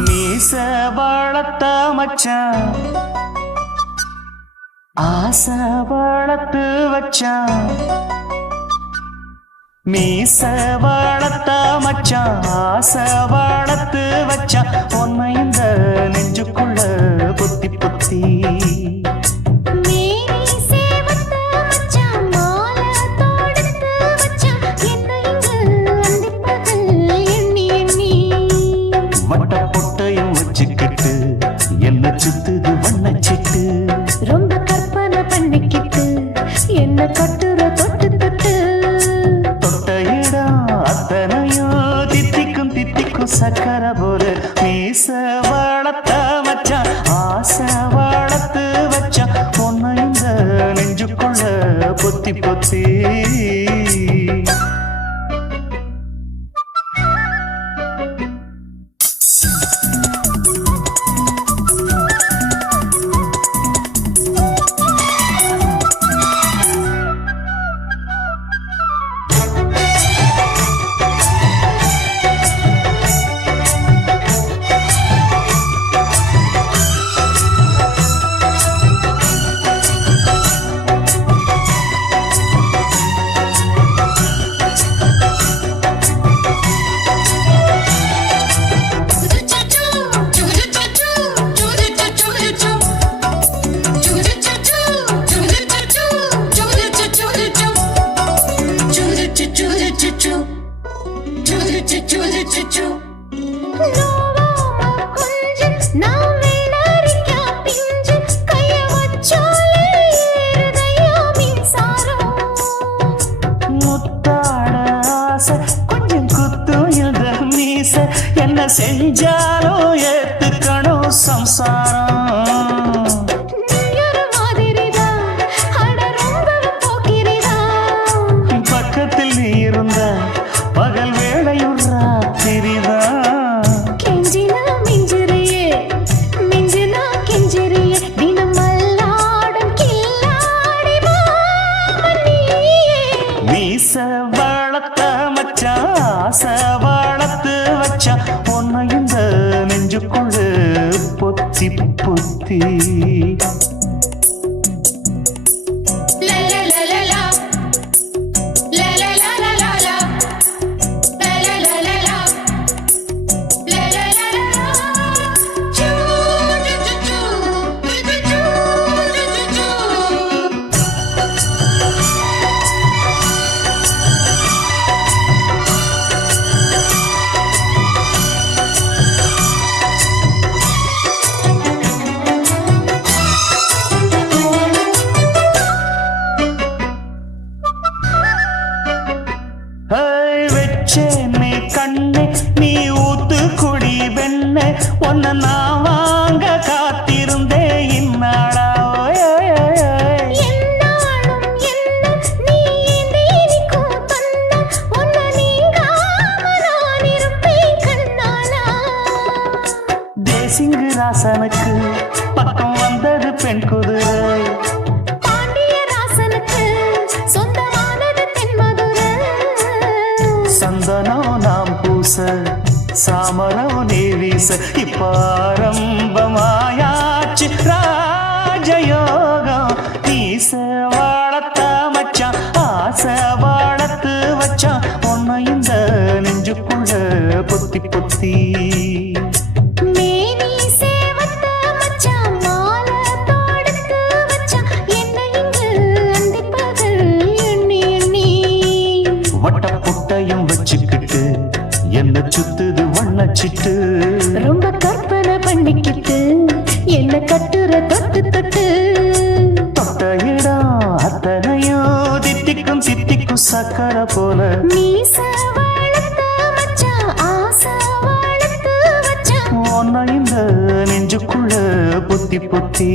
மீச வளர்த்த மச்சான் ஆசை வளர்த்து வச்சான் மீச வளர்த்த மச்சான் ஆசை வளர்த்து வச்சான் உன்னை இந்த நெஞ்சுக்குள்ள பொத்தி பொத்தி வட்ட பொட்டையும் வச்சுக்கிட்டு என்ன சுத்துது வண்ணச்சிட்டு ரொம்ப கற்பனை பண்ணிக்கிட்டு என்ன கட்டுற தொட்டு தொட்டு தொட்ட இடம் அத்தனையும் தித்திக்கும் தித்திக்கும் சக்கரை போல மீச வளர்த்த மச்சான் ஆசை வளர்த்து வச்சான் உன்னை இந்த நெஞ்சுக்குள்ள பொத்தி பொத்தி கொஞ்சம் குத்தும் இந்த மீச என்ன செஞ்சாலும் ஏத்துக்கணும் சம்சாரம் பக்கத்தில் நீ இருந்த பகல் வேளையும் ராத்திரிதான் கெஞ்சினா மிஞ்சிறியே மிஞ்சினா கெஞ்சிறியே தினமல்லாடும் கில்லாடி மாமணியே மீச வளர்த்த மச்சான் ஆசை வளர்த்து வச்சான் உன்னை இந்த நெஞ்சுக்குள்ள பொத்தி பொத்தி வச்சேனே கண்ணே நீ ஊத்து குடி வெண்ணே உன்னை நான் வாங்க காத்திருந்தே இந்நாளா என்னாலும் என்ன நீ நீக்கும் தந்த உன்னை நீங்காம நான் இருப்பேன் கண்ணாலா தேசிங்கு ராசனுக்கு பக்கம் வந்தது பெண் குதிரை பாண்டியராசனுக்கு சொந்தமானது தென்மதுரை சந்தனம் நாம் பூச சாமரம் நீ வீச இப்பாரம்பமாயாச்சு ராஜயோகம் நீச வளர்த்த மச்சான் ஆசை வளர்த்து வச்சான் உன்னை இந்த நெஞ்சுக்குள்ள பொத்தி பொத்தி மேனி சேவத்த மச்சான் மாலை தொடுத்து வச்சான் என்ன இங்கு அந்திப்பகல் எண்ணி எண்ணி வட்ட புட்டையும் வச்சுக்கிட்டு என்ன சுத்துது வண்ணச்சிட்டு ரொம்ப கற்பனை பண்ணிக்கிட்டு என்ன கட்டுற தொட்டு தொட்டு தொட்ட இடம் அத்தனையும் தித்திக்கும் தித்திக்கும் சக்கரை போல மீச வளர்த்த மச்சான் ஆசை வளர்த்து வச்சான் உன்னை இந்த நெஞ்சுக்குள்ள பொத்தி பொத்தி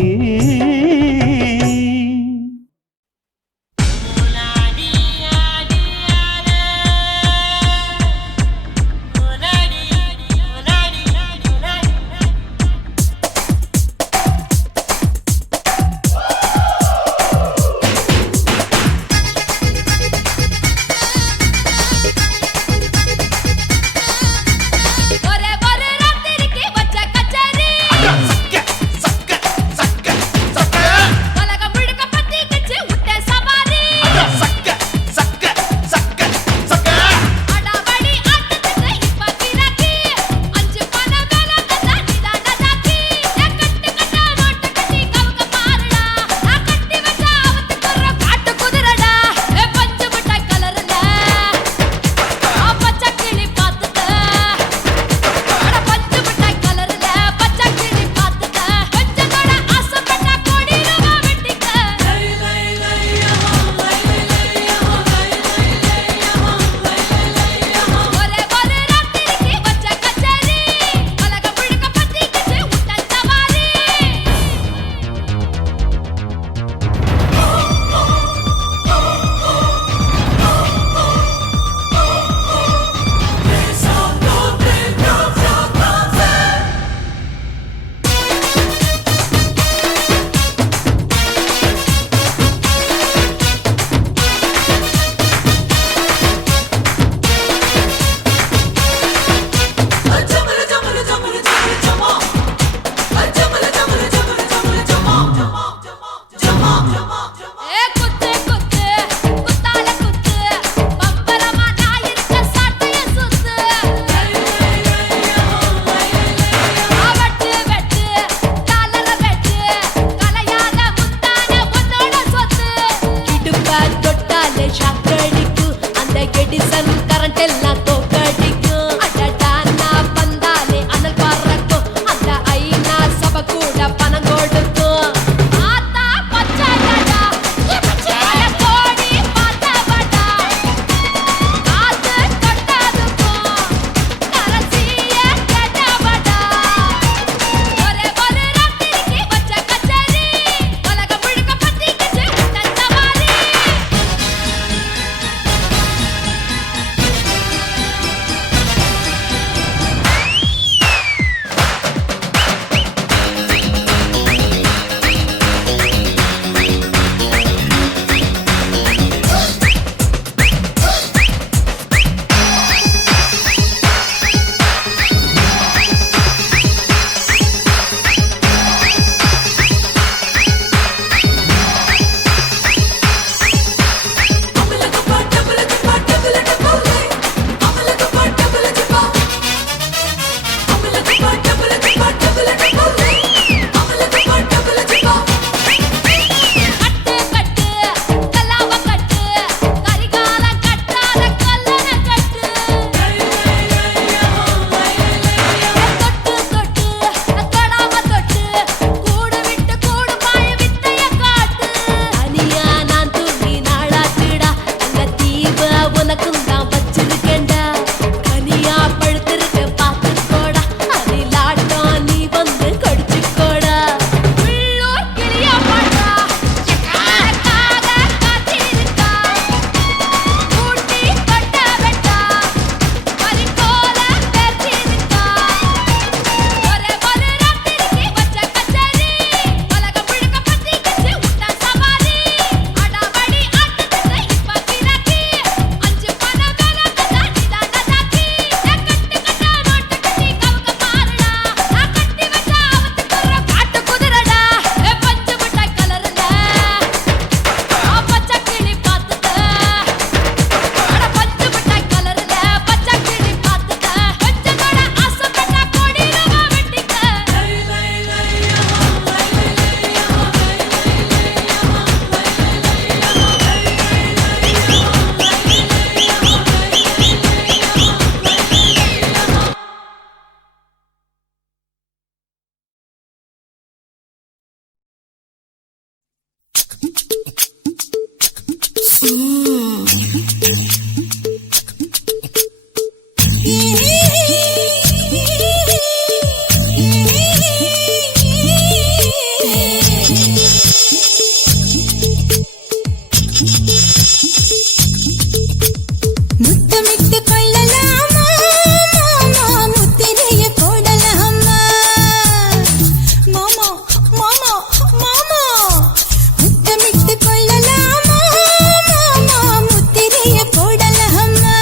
முத்தமிட்டு கொள்ளலாமா மாமா முத்திரைய போடலாமா மாமா மாமா மாமா முத்தமிட்டு கொள்ளலாமா மாமா முத்திரைய போடலாமா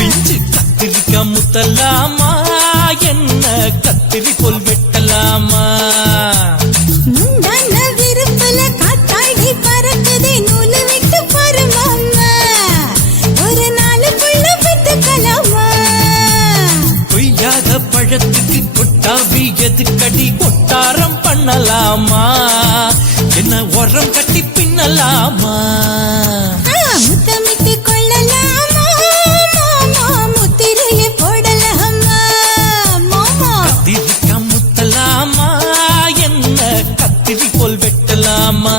பிஞ்சு கத்திரிக்காய் முத்தலாமா என்ன கத்திரி போல் வெட்டலாமா முந்தான விருப்பல காத்தாடி பறக்குதே நூலு விட்டு பாரு மாமா ஒரு நாளுக்குள்ள பெத்துக்கலாமா கொய்யாத பழத்துக்கு கொட்டாவி எதுக்கடி கொட்டாரம் பண்ணலாமா என்ன உரம் கட்டி பின்னலாமா முத்தமிட்டு கொள்ளலாமா மாமா முத்திரைய போடலாமா மாமா கத்திரிக்காய் முத்தலாமா என்ன கத்திரி போல் வெட்டலாமா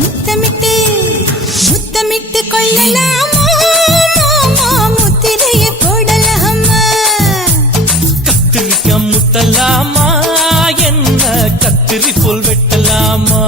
முத்தமிட்டு முத்தமிட்டு கொள்ளலாமா மாமா முத்திரைய போடலாமா கத்திரிக்காய் முத்தலாமா என்ன கத்திரி போல் வெட்டலாமா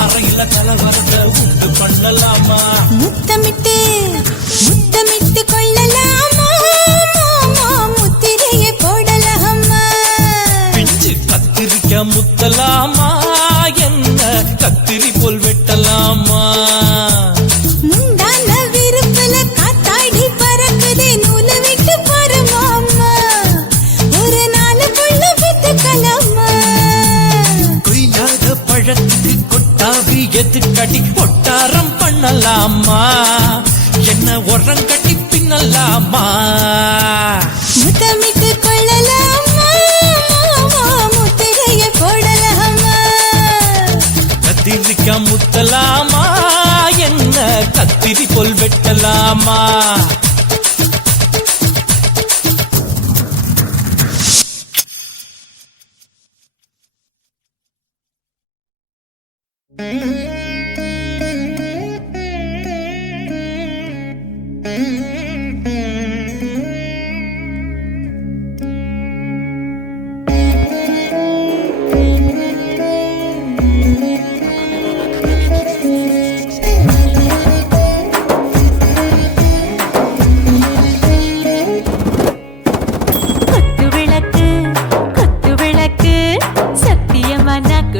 அறையில கலவரத்தை உண்டு பண்ணலாமா முத்தமிட்டு முத்தமிட்டு கொள்ளலாமா மாமா முத்திரைய போடலாமா பிஞ்சு கத்திரிக்காய் முத்தலாமா என்ன கத்திரி போல் வெட்டலாமா முந்தான விருப்பல காத்தாடி பறக்குதே நூலு விட்டு பாரு மாமா ஒரு நாளுக்குள்ள பெத்துக்கலாமா கொய்யாத பழத்துக்கு கொட்டாவி எதுக்கடி கொட்டாரம் பண்ணலாமா என்ன உரம் கட்டி பின்னலாமா முத்தமிட்டு கொள்ளலாமா மாமா முத்திரைய போடலாமா கத்திரிக்காய் முத்தலாமா என்ன கத்திரி போல் வெட்டலாமா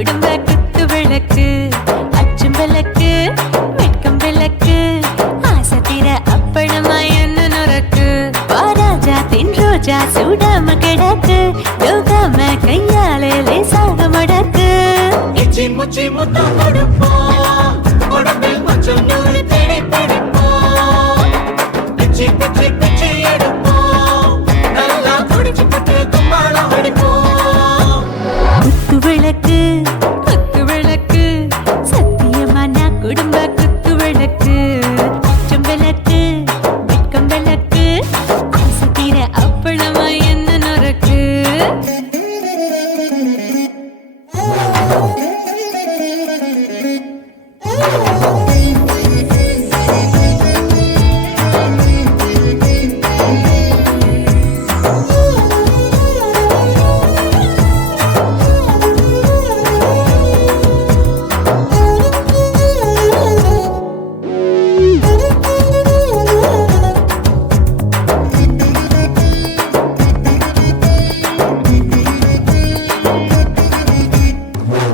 குடும்ப குத்து விளக்கு அச்சும் விளக்கு வெட்கம் விளக்கு ஆசை தீர அப்பளமா என்ன நொறுக்கு வாராஜா தென் ரோஜா சூடாம கிடக்கு யோகாம கையாலே லேசாக மடக்கு இச்சி முச்சி முத்தம் கொடுப்போம் உடம்பில் கொஞ்சம் நூறு தேடி பிடிப்போம் பிச்சி பிச்சி பிச்சி எடுப்போம் நல்லா குடிச்சு பட்டு கும்மாளம் அடிப்போம் குத்து விளக்கு சத்தியமா நான் குடும்ப குத்து விளக்கு அச்சம் விளக்கு வெட்கம் விளக்கு ஆசை தீர அப்பளமா என்ன நொறுக்கு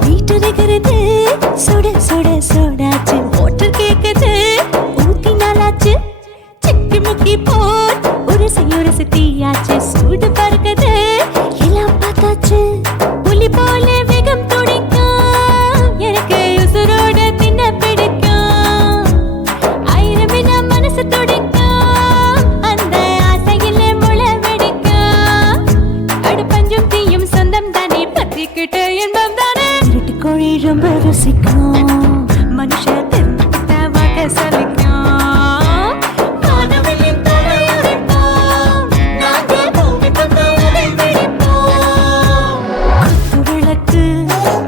வீட்டிருக்கிறது சுட சுட சோடாச்சு மோட்டர் கேக்குது ஊத்தி நாளாச்சு சிக்கி முக்கி போர் ஒரு தீயாச்சு சூடு பறக்குது எல்லாம் பார்த்தாச்சு புலி போல வேகம் துடிக்கும் எனக்கு உசுரோட தின்ன பிடிக்கும் ஆயிரம் மனசு துடிக்கும் அந்த ஆசையில முளை வெடிக்கும் அடுப்பஞ்சும் தீயும் சொந்தம் தானே பத்திக்கிட்டு இன்பம் தானே கோழி ரொம்ப ருசிக்கும் மனுஷ தெரிஞ்சுக்கிட்ட வாக்க சலிக்கும் வானவெளியின் தலை உடைப்போம் நாங்கள் பூமி பந்த உடை வெடிப்போம்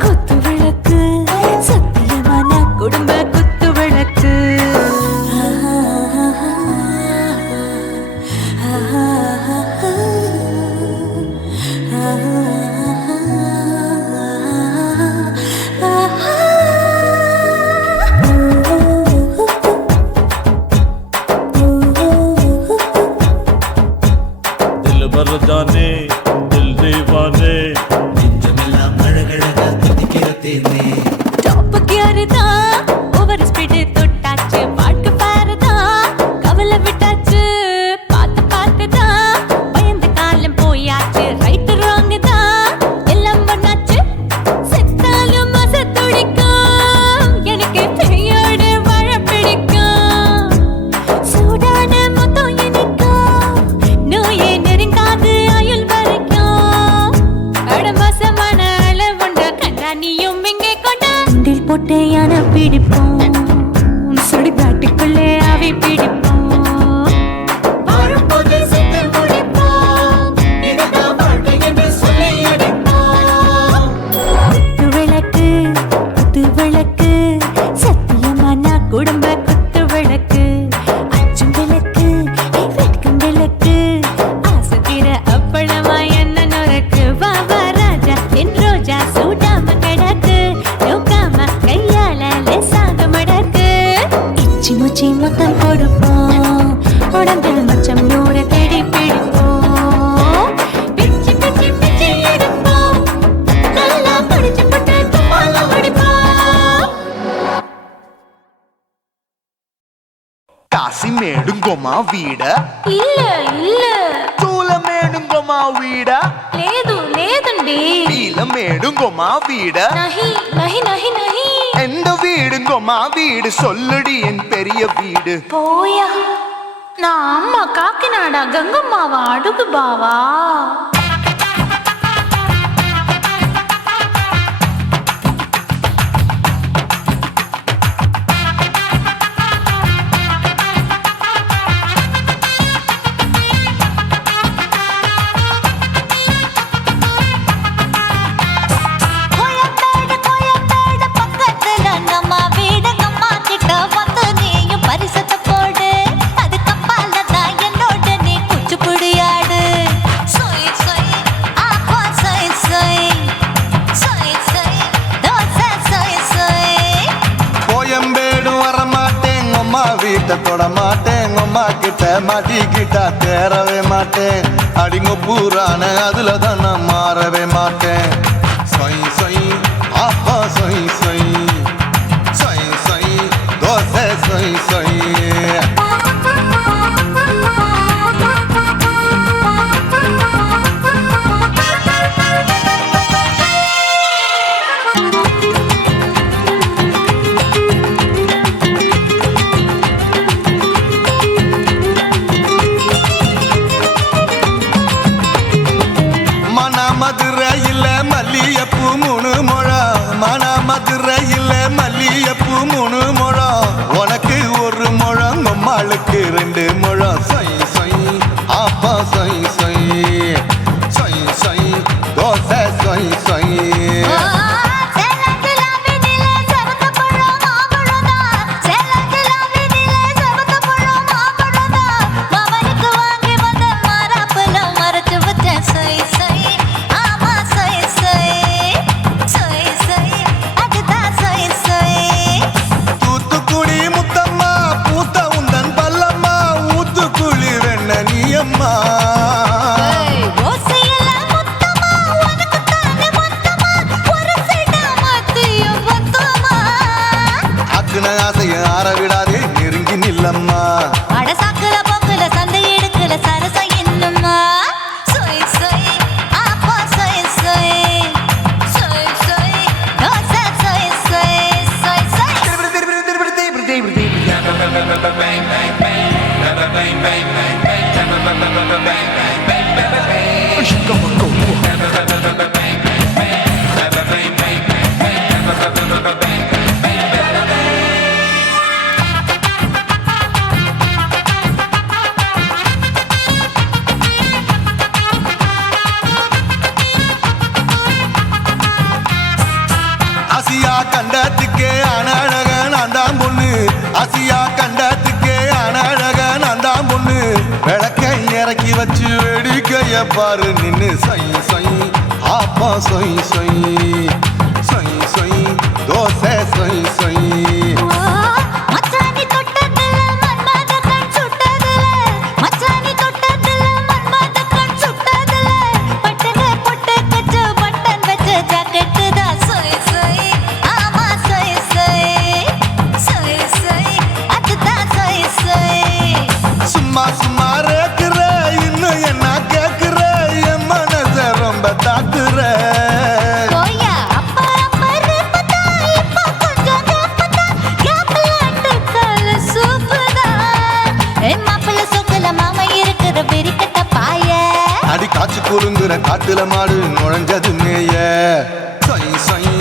குத்து விளக்கு சத்தியமான குடும்ப குத்து விளக்கு दिल भर जाने दिल दीवाने நெஞ்சமெல்லாம் அழகழகா துடிக்கிறதேனே டாப் கியர் தான் ஓவர் ஸ்பீடு தொட்டாச்சு பாட்டு பாரு தான் கவலை விட்டாச்சு பார்த்து தான் பயந்து காலம் போயாச்சு ரைட் ராங் தான் எல்லாம் பண்ணாச்சு செத்தாலும் மச துடிக்கும் எனக்கு பெரியோட வாழ பிடிக்கும் சூடான மொத்தம் இனிக்கும் நோயே நெருங்காது ஆயுள் வரைக்கும் அடமோசமான அளவுண்ட கண்டா நீயும் இங்கே கொண்டா உண்டில் போட்டு யானை பிடிப்போம் சுடுகாட்டுக்குள்ளே அவை பிடிப்போம் வாழும்போது செத்து முடிப்போம் இதுதான் வாழ்க்கை என்று சொல்லி அடிப்போம் குத்து விளக்கு சத்தியமான குடும்ப குத்து விளக்கு அச்சும் விளக்கு வெட்கம் விளக்கு ஆசை தீர அப்பளமா என்ன நொறுக்கு வா ராஜா என் ரோஜா சூடாம கிடக்கு யோகாம கையால லேசாக மடக்கு இச்சி முச்சி மொத்தம் கொடுப்போம் உடம்பில் மச்சம் நூறு தேடி பிடிப்போம் பிச்சி பிச்சி பிச்சி எடுப்போம் நல்லா படிச்சு பட்டு கும்மாளம் அடிப்போம் కాసి మేడుంగొమా వీడ இல்ல చూల మేడుంగొమా వీడ లేదండి వీల మేడుంగొమా వీడ నహి எந்த வீடுங்கொமா வீடு சொல்லுடி என் பெரிய வீடு போயா நான் அம்மா காக்கிநாடா கங்கம்மாவா அடுகு பாவா கோயம்பேடு பக்கத்துல நம்ம வீடு அம்மா கிட்ட வந்து நீயும் பரிசத்தை போடு அது கப்பால தான் என்னோட நீ குச்சிப்புடியாடு சொய் சொய் ஆப்பா சொய் சொய் சொய் சொய் தோசை சொய் சொய் கோயம்பேடு வரமாட்டேன் அம்மா வீட்டை தொட மாட்டேன் அம்மா கிட்ட மாட்டிக்கிட்டா தேரவே மாட்டேன் அடிங்க பூரான அதுல தான் நான் மாறவே மாட்டேன் சொய் சொய் ஆப்பா ஆற விடாதே நெருங்கி நில்லம்மா அட சாக்குல போக்குல சந்தை எடுக்கல சரசம் என்னம்மா சொய் சொய் ஆப்பா சொய் சொய் சொய் சொய் தோசை சொய் சொய் சொய் சொய் ஆசியா கண்டத்துக்கே அனழக நான்தான் பொண்ணு ஆசியா கண்டத்துக்கே அனழக நான்தான் பொண்ணு விளக்கை இறக்கி வச்சு வேடிக்கைய பாரு நின்னு சொய் சொய் ஆப்பா சொய் சொய் சொய் சொய் தோசை சொய் சொய் மச்சானி தொட்டதுல மன்மத கண் சுட்டதுல மச்சானி தொட்டதுல மன்மத கண் சுட்டதுல பட்டன பொட்டு கச்சு பட்டன் வச்ச ஜாக்கெட் தான் சொய் சொய் ஆமா சொய் சொய் சொய் சொய் அதுதான் சொய் சொய் சும்மா சும்மா ரேக்குற இன்னும் என்ன கேக்குற என் மனச ரொம்ப தாக்குற கோயா அப்பா அப்பா ரப்பதா இப்ப கொஞ்சம் கேப்பதா கேப்பலாட்டு கால சூப்பதா மாப்பிள்ள சொக்கல மாமா இருக்கிற வெறிக்கட்ட பாய அடி காய்ச்சி குறுங்குற காட்டுல மாடு நுழைஞ்சது மேய சொய் சொய்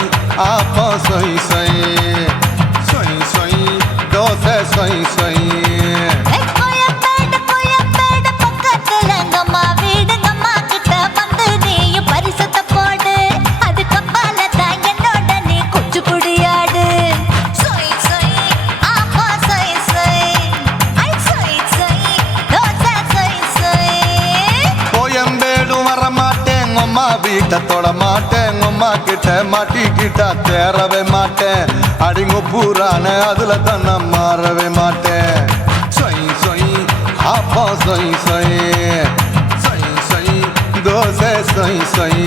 ஆப்பா சொய் சொய் சொய் சொய் தோசை சொய் சொய் கோயம்பேடு பக்கத்துல எங்கம்மா வீடுங்கம்மா கிட்ட வந்து நீயும் பரிசத்தை போடு அதுக்கப்பால தான் என்னோட நீ குச்சி புடியாடு சொய் சொய் ஆப்பா சொய் சொய் ஐ சொய் சொய் தோசை சொய் சொய் கோயம்பேடும் வர மாட்டேன் அம்மா வீட்டை தொட மாட்டேன் அம்மா கிட்ட மாட்டிக்கிட்டா தேரவே மாட்டேன் அடிங்க பூரான அதுல தான் நான் மாறவே மாட்டேன் சொய் சொய் ஆப்பா சொய் சொய் சொய் சொய் தோசை சொய் சொய்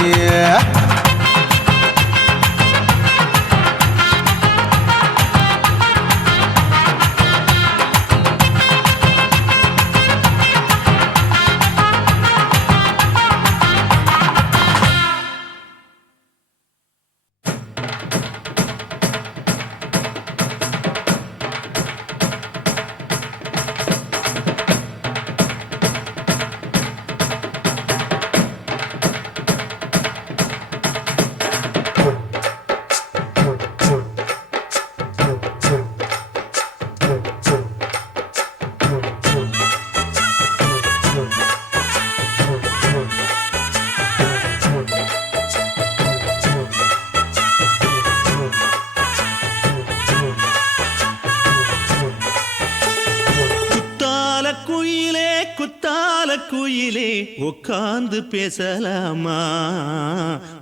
குத்தால குயிலே உட்கார்ந்து பேசலாமா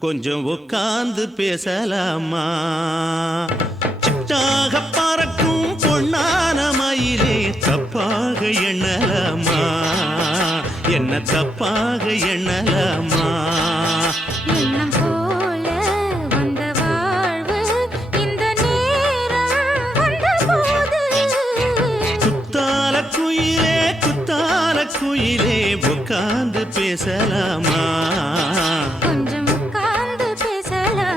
கொஞ்சம் உட்கார்ந்து பேசலாமா சிட்டாக பறக்கும் பொன்னான மயிலே தப்பாக எண்ணலாமா என்ன தப்பாக எண்ணலாமா எண்ணம் போல வந்த வாழ்வு இந்த நேரம் வந்தபோது குத்தால குயிலே உட்கார்ந்து பேசலாமா கொஞ்சம் உட்கார்ந்து பேசலாமா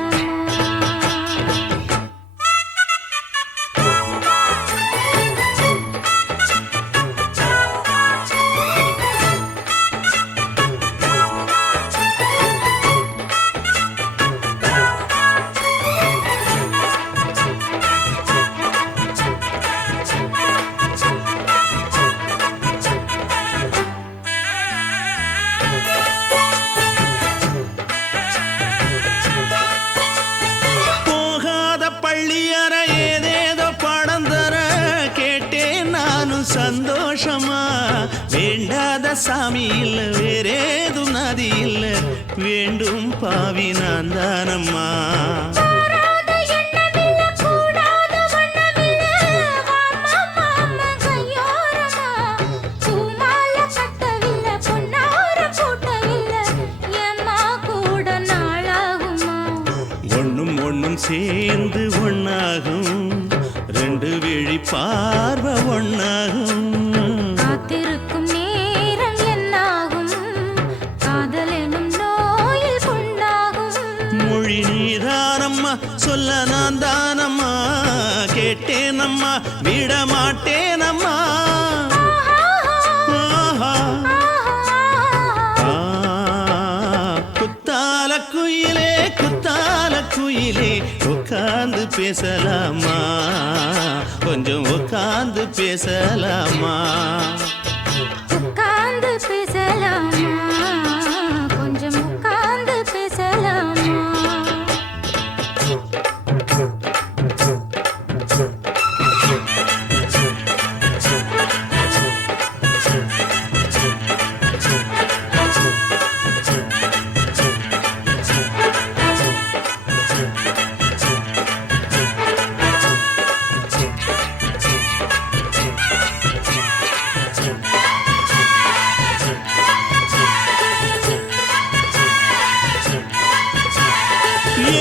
சந்தோஷமா வேண்டாத சாமி இல்ல வேறேது நதி இல்ல வேண்டும் பாவி நான் தானம்மா ஒன்னும் ஒன்னும் சேர்ந்து ஒன்னாகும் ரெண்டு விழி பார்வை ஒன்னாகும் காத்திருக்கும் நேரம் என்னாகும் காதல் எனும் நோயில் புண்ணாகும் மொழி நீதானம்மா சொல்ல நான் தானம்மா கேட்டேனம்மா விட மாட்டேனம்மா ஆஹா. குத்தால குயிலே குத்தால குயிலே உட்கார்ந்து பேசலாமா கொஞ்சம் உட்கார்ந்து பேசலாமா உட்கார்ந்து பேசலாமா கொஞ்சம் உட்கார்ந்து பேசலாமா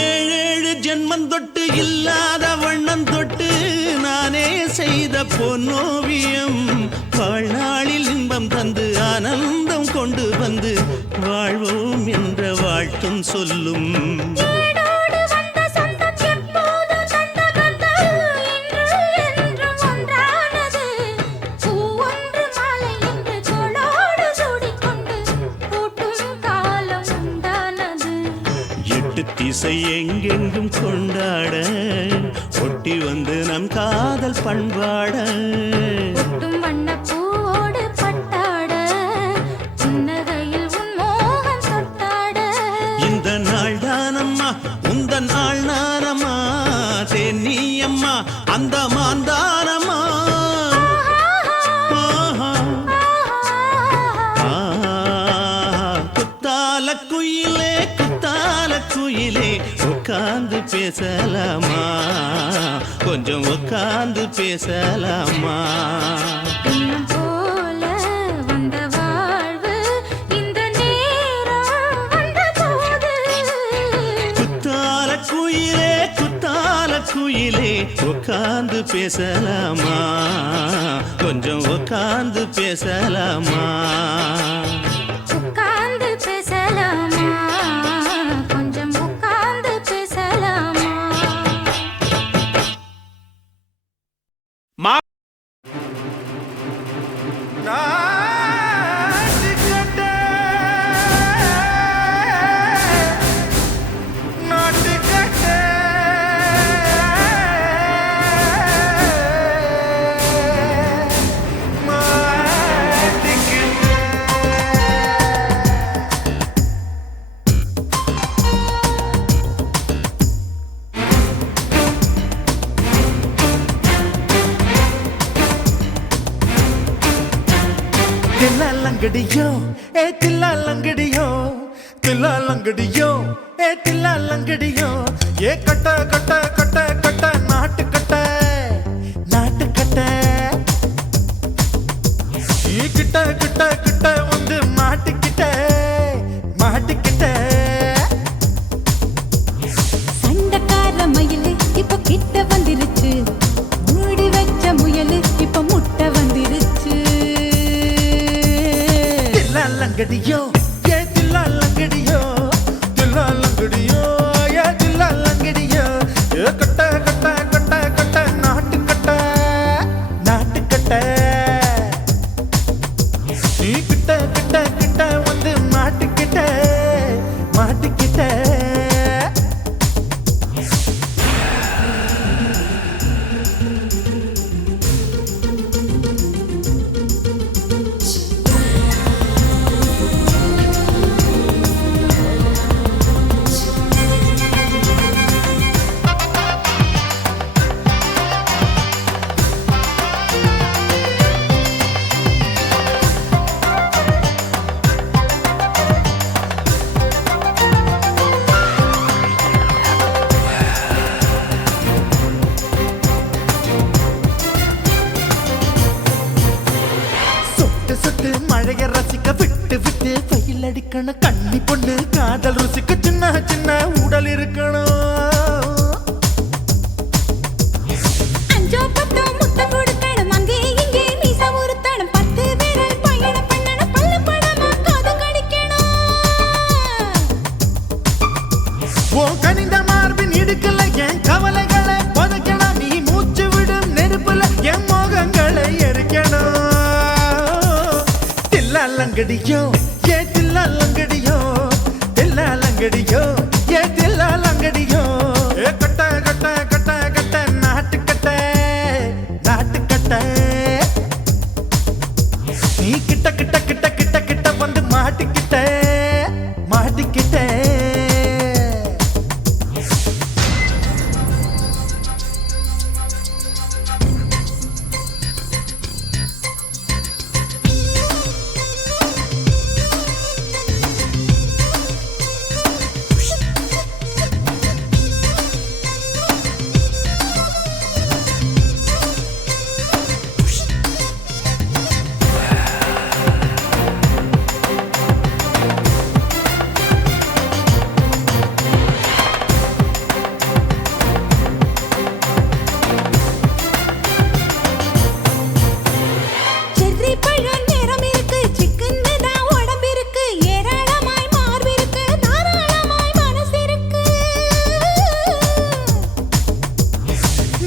ஏழேழு ஜென்மம் தொட்டு இல்லாத வண்ணம் தொட்டு நானே செய்த பொன்னோவியம் வாழ்நாளில் இன்பம் தந்து ஆனந்தம் கொண்டு வந்து வாழ்வோம் என்ற வாழ்த்தும் சொல்லும் ஏடோடு வந்த சொந்தம் எப்போதும் தந்த பந்தம் இன்று என்றும் ஒன்றானது பூ ஒன்று மாலை என்று தோளோடு சூடிக்கொண்டு பூட்டும் காலம் உண்டானது எட்டு திசை எங்கெங்கும் கொண்டாட ஒட்டி வந்து நம் காதல் பண்பாட ஒட்டும் வண்ணப் பூவோடு பட்டாட புன்னகையில் உன் மோகம் தொட்டாட இந்த நாள் தானம்மா உந்த நாள் நானம்மா தென்னியம்மா அந்த மாந்தானம்மா ஆஹா. குத்தால குயிலே குத்தால குயிலே உட்கார்ந்து பேசலாமா கொஞ்சம் உட்கார்ந்து பேசலாமா இன்னும் போல வந்த வாழ்வு இந்த நேரம் வந்தபோது குத்தால குயிலே உட்கார்ந்து பேசலாமா கொஞ்சம் உட்கார்ந்து பேசலாமா உட்கார்ந்து பேசலாமா கொஞ்சம் உட்கார்ந்து பேசலாமா தில்லாலங்கடியோ ஏ தில்லாலங்கடியோ தில்லாலங்கடியோ ஏ தில்லாலங்கடியோ ஏ கட்ட கட்ட கட்ட கட்ட நாட்டு கட்ட நாட்டு கட்ட நீ கிட்ட கிட்ட கிட்ட வந்து மாட்டிக்கிட்ட மாட்டிக்கிட்ட சண்டக்கார மயிலு இப்ப கிட்ட வந்துருச்சு மூடி வச்ச முயலு இப்ப முட்டை வந்துருச்சு தில்லாலங்கடியோ ஏ தில்லாலங்கடியோ தில்லாலங்கடியோ ஏ தில்லாலங்கடியோ ஏ கட்ட கட்ட கட்ட கட்ட நாட்டு கட்ட நாட்டு கட்ட நீ கிட்ட கிட்ட கிட்ட வந்து மாட்டிக்கிட்ட மாட்டிக்கிட்ட சொட்டு மழைய ரசிக்க விட்டு விட்டு வெயில் அடிக்கணும் கண்ணி பொண்ணு காதல் ருசிக்க சின்ன சின்ன உடல் இருக்கணும் அஞ்சோ தில்லாலங்கடியோ ஏ தில்லாலங்கடியோ தில்லாலங்கடியோ ஏ தில்லாலங்கடியோ ஏ கட்ட கட்ட கட்ட கட்ட நாட்டுக்கட்ட நாட்டுக்கட்ட நீ கிட்ட கிட்ட கிட்ட கிட்ட கிட்ட வந்து மாட்டிக்கிட்ட மாட்டிக்கிட்ட செர்ரி பழம் நிறம் இருக்கு சிக்கன்னு தான் உடம்பிருக்கு ஏராளமாய் மார்பிருக்கு தாராளமாய் மனசு இருக்கு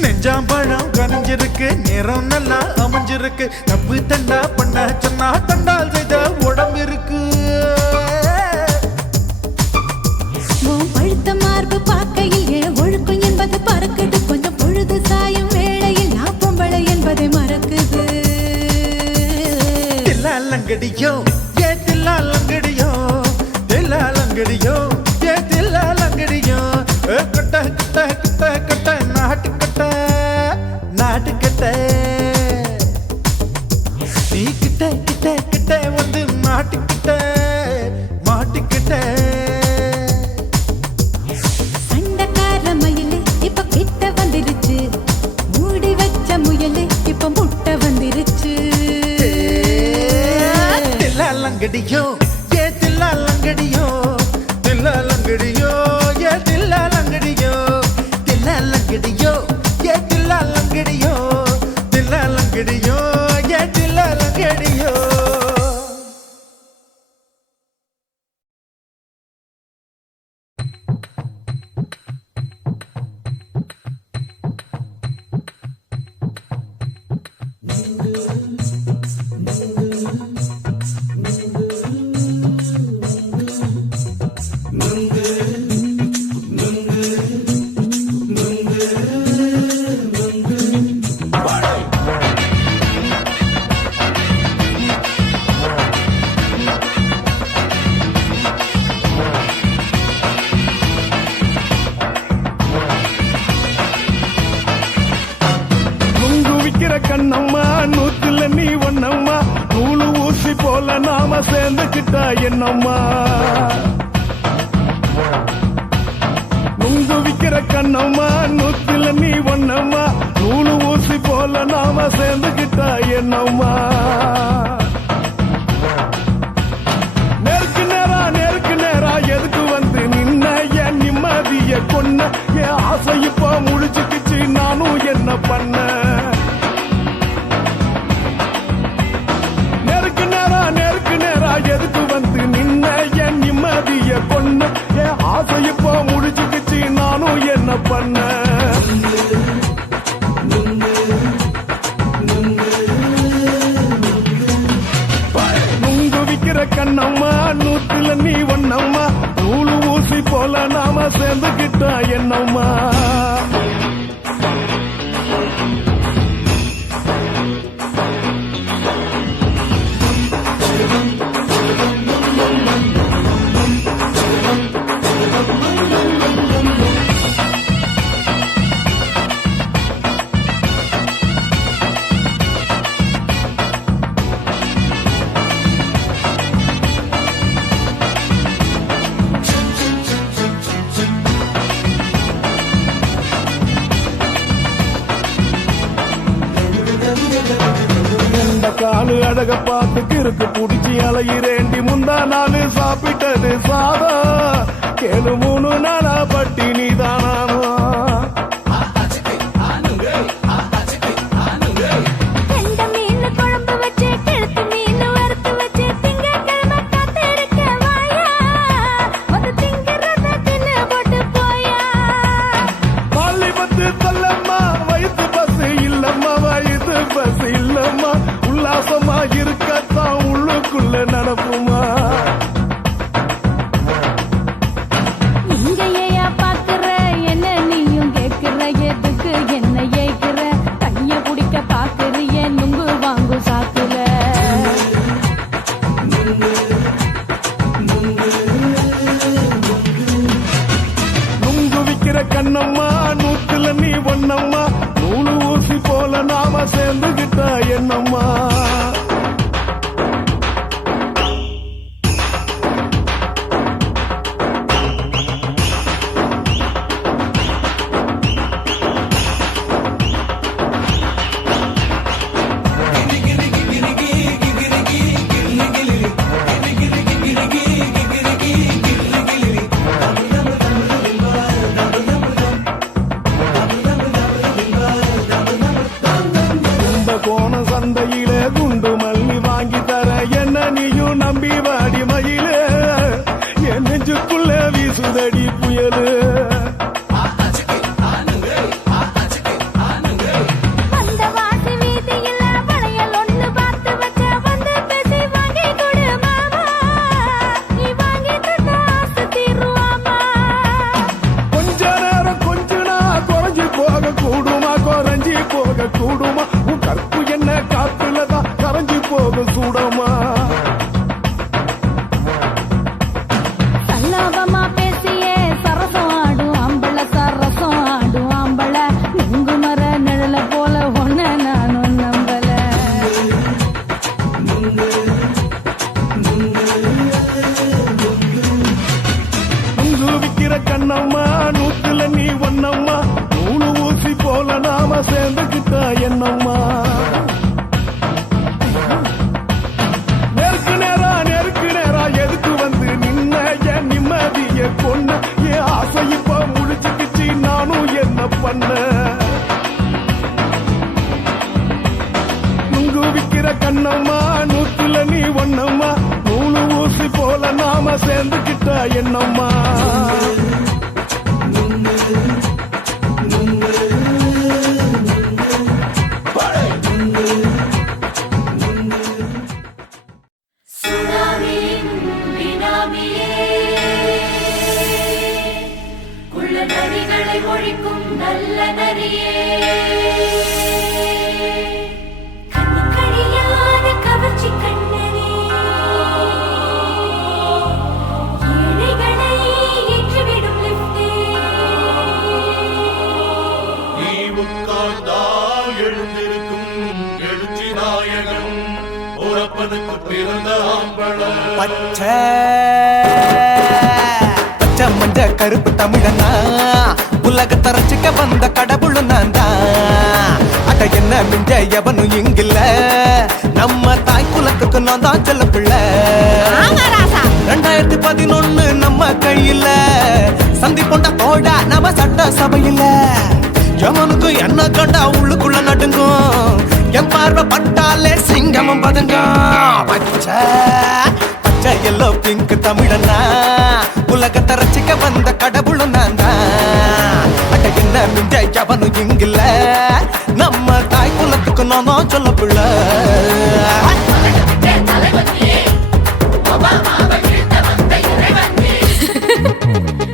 நெஞ்சாம்பழம் கனிஞ்சிருக்கு நிறம் நல்லா அமைஞ்சிருக்கு தப்பு தண்டா பண்ண சொன்னா தண்டால் செய்த உடம்பு இருக்கு உன் பழுத்த மார்பு பார்க்கையில் என் ஒழுக்கம் என்பது பறக்குது கொஞ்சம் பொழுது சாயும் வேளையில் நான் பொம்பளை என்பதை மறக்குது தில்லாலங்கடியோ ஏ தில்லாலங்கடியோ தில்லாலங்கடியோ ஏ தில்லாலங்கடியோ கட்ட கட்ட கட்ட கட்ட நாட்டுக்கட்ட நாட்டுக்கட்ட நீ கிட்ட கிட்ட கிட்ட வந்து மாட்டிக்கிட்ட மாட்டிக்கிட்ட சண்டைக்கார மயிலு இப்ப கிட்ட வந்துருச்சு மூடி வச்ச முயலு இப்ப முட்டை வந்துருச்சு தில்லாலங்கடியோ ஏ தில்லாலங்கடியோ தில்லாலங்கடியோ ஏ தில்லாலங்கடியோ தில்லாலங்கடியோ ஏ தில்லாலங்கடியோ தில்லாலங்கடியோ ஏ தில்லாலங்கடியோ நுங்கு விக்கிற கண்ணம்மா நூத்துல நீ ஒண்ணம்மா நூலு ஊசி போல நாம சேர்ந்துக்கிட்டா என்னம்மா நுங்கு விக்கிற கண்ணம்மா நூத்துல நீ ஒண்ணம்மா நூலு ஊசி போல நாம சேர்ந்துக்கிட்டா என்னம்மா நேருக்கு நேரா எதுக்கு வந்து நின்ன என் நிம்மதிய கொன்ன என் ஆசை இப்ப முடிச்சுக்கிச்சு நானும் என்ன பண்ண நேருக்கு நேரா எதுக்கு வந்து நின்ன என் நிம்மதிய கொன்ன என் ஆசை இப்ப முடிச்சுக்கிச்சு நானும் என்ன பண்ண நுங்கு விக்கிற கண்ணம்மா நூத்துல நீ ஒண்ணம்மா நூலு ஊசி போல நாம சேர்ந்துக்கிட்டா என்னம்மா காலு அழக பார்த்து கிறுக்கு புடிச்சி அலையிறேண்டி முந்தா நாலு சாப்பிட்டது சாதம் கேளு 3 நாளா பட்டினி தானானோ கெண்ட மீன் குழம்பு வச்சு கெளுத்து மீன் வறுத்து வச்சு திங்கட்கிழமை காத்திருக்க வாயா ஒரு திங்கிறத தின்னு போட்டு போயா பள்ளி பத்து தள்ளம்மா வயிற்று பசு இல்லம்மா வயிற்று பசு இல்லம்மா உல்லாசமா இருக்கத்தான் உள்ளுக்குள்ள நடப்பு நாம சேர்ந்துகிட்டா என்னம்மா கோண சந்தையில குண்டு மல்லி வாங்கி தர என்ன நீயும் நம்பி வாடி மயிலே என் நெஞ்சுக்குள்ள வீசுதடி புயலு அந்த வாசி வீதியில வளையல் ஒண்ணு பார்த்து வச்ச வந்து பேசி வாங்கி கொடு மாமா நீ வாங்கி தந்தா ஆசை தீருவாமா கொஞ்ச நேரம் கொஞ்ச நான் குறைஞ்சி போக கூடுமா குறைஞ்சி போக கூடுமா உன் கற்பு என்ன காத்துலதான் கரைஞ்சி போக சூடமா சல்லாபமா பேசியே சரசம் ஆடும் ஆம்பள சரசம் ஆடும் ஆம்பள நுங்கு மர நிழல போல ஒன்ன நானும் நம்பல உங்கு விக்கிற கண்ணம்மா நூத்துல நீ ஒன்னம்மா நூலு ஊசி போல நாம சேர்ந்துகிட்டா என்னம்மா நெருக்கு நேரா எதுக்கு வந்து நின்ன என் நிம்மதிய கொன்ன என் ஆசை இப்ப முடிச்சுக்கிச்சு நானும் என்ன பண்ண நுங்கு விக்கிற கண்ணம்மா நூத்துல நீ ஒன்னம்மா நூலு ஊசி போல நாம சேர்ந்துகிட்டா என்னம்மா நரிகளை ஒழிக்கும் நல்ல நரியே கண்ணுக்கழியாத கவர்ச்சி கண்ணனே ஏழைகளை ஏற்றிவிடும் லிப்டே நீ உட்கார்ந்தால் எழுந்திருக்கும் எழுச்சி நாயகன் உறப்பனுக்கு பிறந்த ஆம்பள பச்சை மஞ்ச கருப்பு தமிழனா உலகத்தை ரசிக்க வந்த கடவுள் நான் தான் அட என்ன மிஞ்ச எவனும் இங்கில்ல நம்ம தாய் குலத்துக்கு நான் தான் செல்ல பிள்ளை 2011 நம்ம கையில சந்தி போண்டா தோடா நம்ம சட்ட சபையில எவனுக்கு என்ன கண்டா உள்ளுக்குள்ள நடுங்கும் என் பார்வை பட்டாலே சிங்கமும் பதுங்கும் பச்சை எல்லோ பிங்க் தமிழனா உலகத்தை ரசிக்க வந்த கடவுளும் நான் தான் அட என்ன மிஞ்ச எவனும் இங்கில்ல நம்ம தாய் குலத்துக்கு நான் சொல்ல பிள்ளை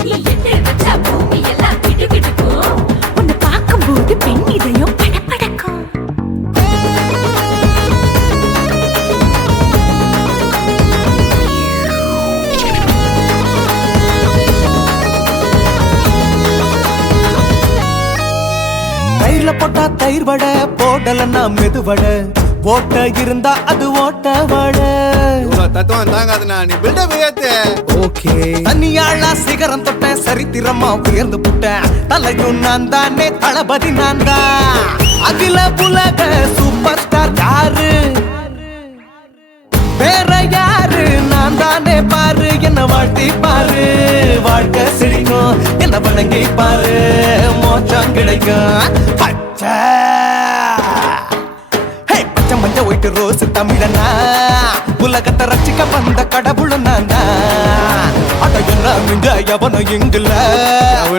நீ எட்டு வச்சா பூமி எல்லாம் கிடுகிடுக்கும் உன்னை பார்க்கும்போது பெண் இதயம் படபடக்கும் தயிர்ல போட்டா தயிர் வடை போடலன்னா மெதுவடை ஓட்ட இருந்தா அது ஓட்ட வடை தத்துவம் தாங்காதுண்ணா நீ பில்டப் ஏத்து ஓகே தனியாளா சிகரம் தொட்ட சரித்திரமா உயர்ந்து புட்டேன் தலையும் நான் தானே தளபதி நான் தான் அகில புலக சூப்பர் ஸ்டார் யாரு வேற யாரு நான் தானே பாரு என்ன வாழ்த்தி பாரு வாழ்க்கை சிரிக்கும் என்ன வணங்கி பாரு மோச்சம் கிடைக்கும் பச்சை பச்சை மஞ்ச ஒயிட்டு ரோஸ் தமிழனா உலகத்தை ரசிக்க வந்த கடவுள் நான் தான் அட என்ன மிஞ்ச எவனும் இங்கில்ல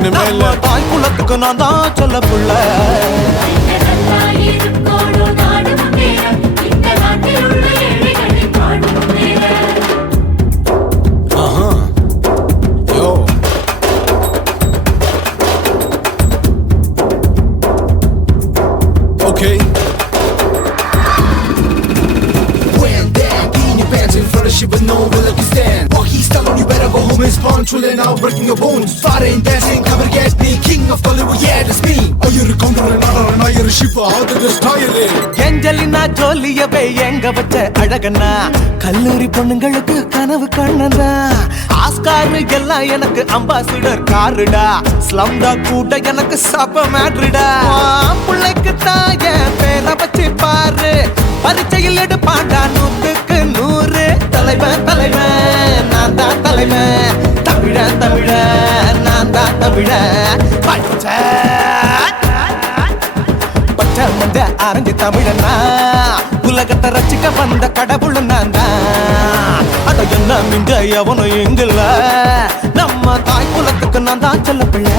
நம்ம தாய் குலத்துக்கு நான் தான் சொல்ல புள்ள Okay. When down in your pants in front of shit with no will you stand. While he's telling you better go home and spawn, chilling out, breaking your bones. Fighting, dancing, cover gas, me, king of Hollywood, yeah, that's me. Oh, you're a conqueror, not a leadership ஆகுது style Angelina ஜோலியவே எங்க வச்ச அழகனா கல்லூரி பொண்ணுங்களுக்கு கனவு கண்ணனா Oscar எல்லாம் எனக்கு ambassador காருடா ஸ்லம்டா கூட எனக்கு சப்ப மேட்ருடா பிள்ளைக்கு தான் என் பேரை வச்சு பாரு பரிச்சையில் எடுப்பாண்டா 100க்கு 100 தலைவன் தலைவன் நான் தான் தலைவன் தமிழன் தமிழன் நான் தான் தமிழன் பச்சை மந்த ஆரஞ்சு தமிழனா உலகத்தை ரசிக்க வந்த கடவுள் நான் தான் அட என்ன மிஞ்ச எவனும் எங்கல்ல நம்ம தாய் குலத்துக்கு நான் தான் சொல்ல பிள்ளை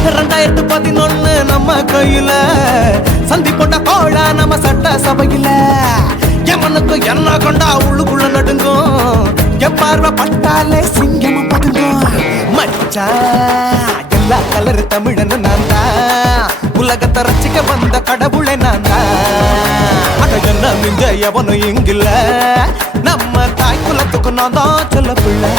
2011 நம்ம கையில சந்தி போட்ட கோழா நம்ம சட்ட சபையில எமனுக்கு என்ன கொண்டா உள்ளுக்குள்ள நடுங்கும் என் பார்வை பட்டாலே சிங்கமும் படுங்கும் மச்சா எல்லா கலர் தமிழன் நான் தான் உலகத்தை ரசிக்க வந்த கடவுளை நான் தான் அட என்ன மிஞ்ச எவனும் இங்கில்ல நம்ம தாய் குலத்துக்கு நான் தான் சொல்ல பிள்ளை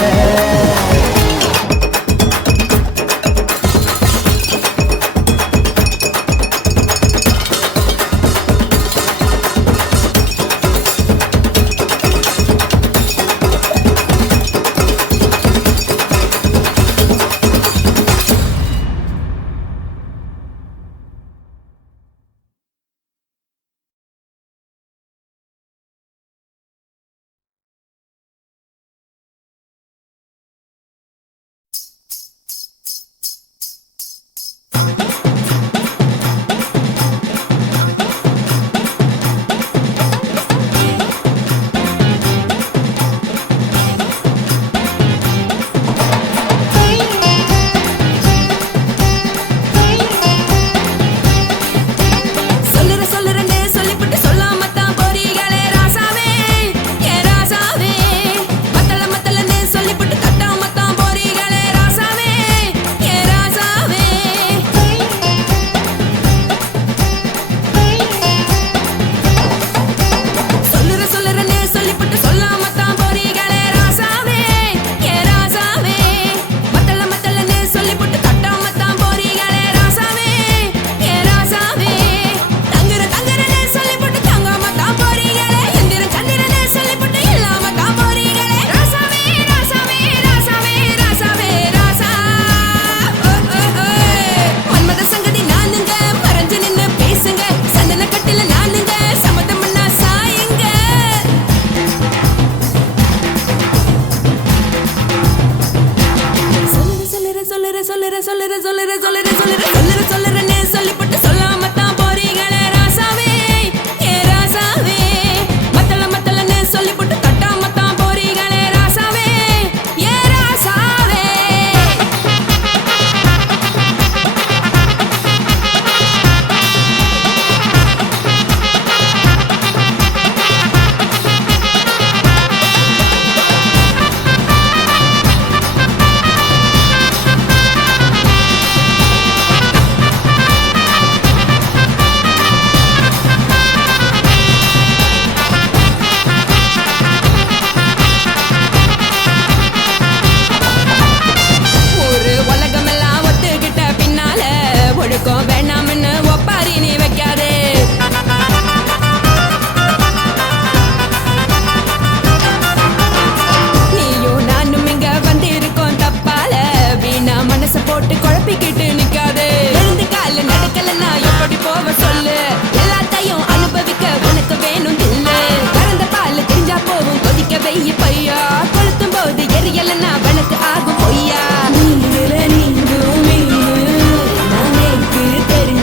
தெரியும்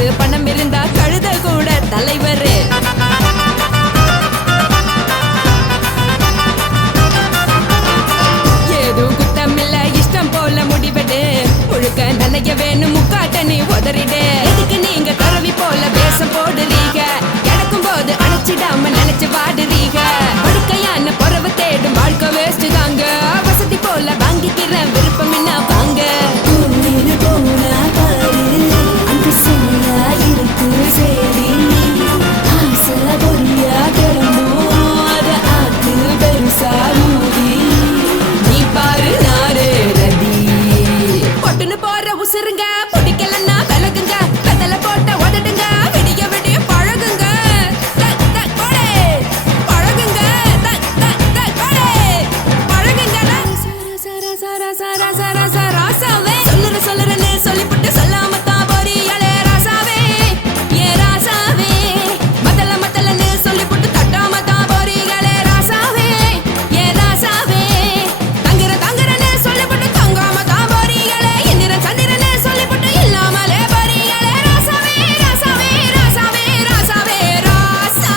காசு பணம் இருந்தா கழுத கூட தலைவர். ஏதும் குத்தமில்ல இஷ்டம் போல முடிவெடு. முழுக்க நனைய வேணும் முக்காட்ட நீ உதறிடு. இதுக்கு நீங்க கரவி போல வேஷம் போடுறீங்க. கிடக்கும் போது அணைச்சிடாம நினைச்சு வாடுறீங்க. படுக்கையான பொறவு தேடும் வாழ்க்கை வேஸ்ட் தாங்க. வசதி போல வாங்கிக்கிற விருப்பம் என்ன வாங்க. நீ பாரு நாரு ரதி பொட்டுன்னு போற உசுருங்க. பிடிக்கலன்னா விலகுங்க. கதல போட்ட உதடுங்க. விடிய விடிய பழகுங்க. பழகுங்க பழகுங்க. ராசாவே சொல்லுறேன்னு சொல்லிவிட்டு சொல்லாம தான் போறியாளே ராசாவே. ஏ ராசாவே மத்தலன்னு சொல்லிவிட்டு தட்டாம தான் போறியாளே ராசாவே. ஏ ராசாவே தங்குறன்னு சொல்லிவிட்டு தங்காம தான் போறியாளே. இந்திரன் சந்திரன்னு சொல்லிவிட்டு இல்லாமலே போறியாளே ராசாவே. ராசாவே ராசாவே ராசாவே ராசா.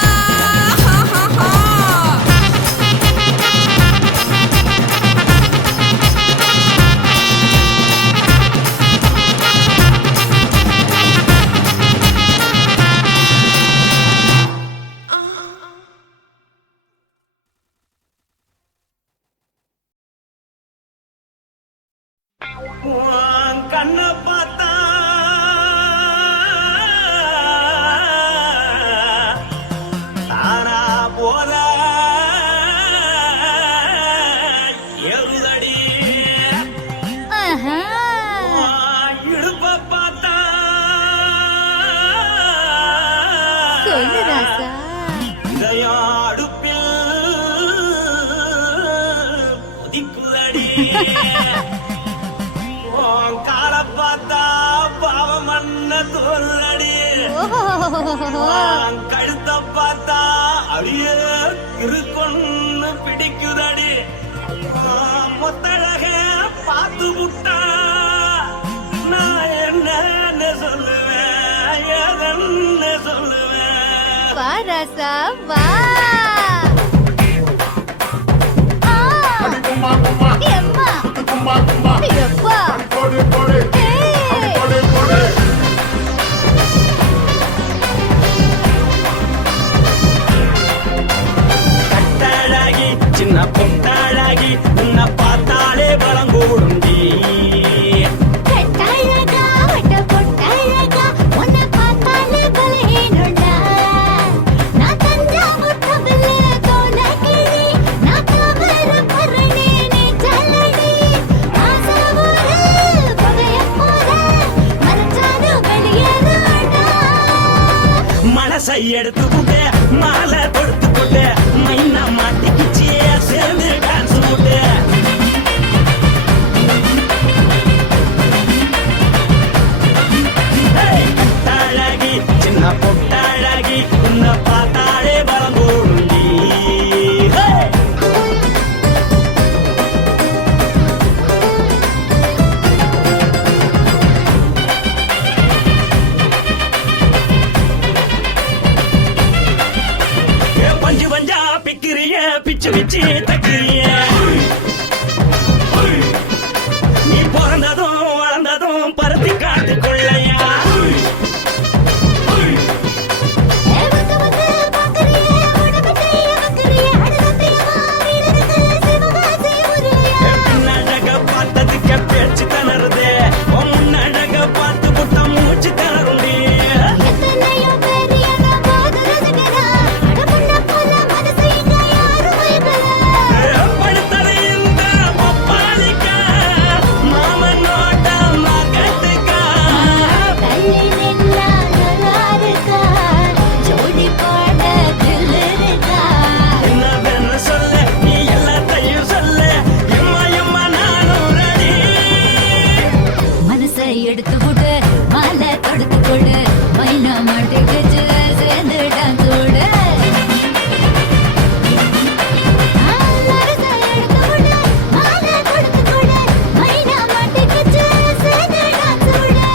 கண்ண பார்த்தா தானா போல எருதடி. இடுப்ப பார்த்தா சொல்லு ராசா. இதயம் அடுப்பில் உதிக்குதடி. கால பார்த்தா பாவம் மண்ண தோல்றடி. கழுத்த பார்த்தா அடிய இருக்குன்னு பிடிக்குதடி. மொத்தழக பார்த்து விட்டா நான் என்ன சொல்லுவேன் எதன்னு சொல்லுவேன். வா ராசா வா. எம்மா எப்பா கட்டழகி சின்ன பொட்டழகி உன்னை பார்த்தாலே பலம் கூடுண்டி. கட்டழகா வட்ட பொட்டழகா உன்னை பார்த்தாலே பலஹீனண்டா. நான் தஞ்சாவூர் தவிலே கோலகிரி. நான் கவர பரணி நீ ஜல்லடி. ஆசவூரு பகைய போல மறைச்சாலும் வெளியேறாடா. மனசை எடுத்துக்கிட்டு மாலை கொடுத்துக்கிட்டு மைனா மாட்டிக்கிச்சு சேர்ந்து டான்ஸ் போட்டு. கட்டழகி சின்ன பொட்டழகி உன்னை பார்த்தாலே பலம் கூடுண்டி. பஞ்சு பஞ்சா பிக்கிறிய பிச்சு பிச்சு தக்கிறிய. நீ பிறந்ததும் வளர்ந்ததும் பருத்தி காட்டுக்குள்ளையா. வந்து வந்து பாக்கறியே உடம்பத்தைய வக்கறியே அடலத்தையவா வீரருக்கு சிவகாசி உருயா. பின்னழக பார்த்ததுக்கு பேச்சு தளருது. முன்னழக பார்த்து புத்தம் மூச்சு தளருண்டி. எத்தனையோ பெரிய போது ரசிகரா. அடமுன்ன போல மனசை இங்க யாரும் வைக்கல. படுத்தது இந்த பப்பாளிக்கா மாமனோட மகத்துக்கா. தள்ளி நின்னா நல்லா இருக்கா. ஜோடி போட தில் இருக்கா. என்னவென்னு சொல்ல நீ எல்லாத்தையும் சொல்ல. எம்மா எம்மா நானும் ரெடி. மனசை எடுத்து விடு மாலை தொடுத்து கொடு. மைனா மாட்டுக்கு சேர்ந்து டான்ஸ் விடு. மனசை எடுத்து விடு மாலை தொடுத்து கொடு. மைனா மாட்டுக்கு சேர்ந்து டான்ஸ் விடு.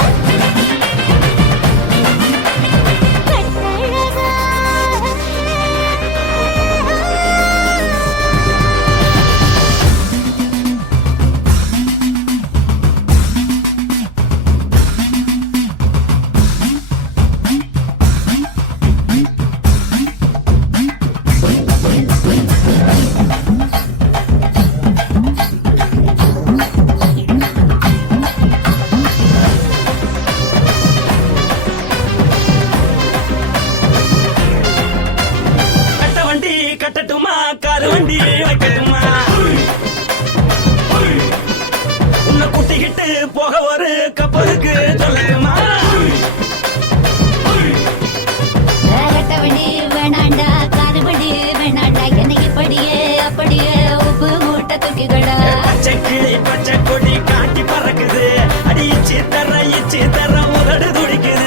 இச்சி தர உதடு துடிக்குது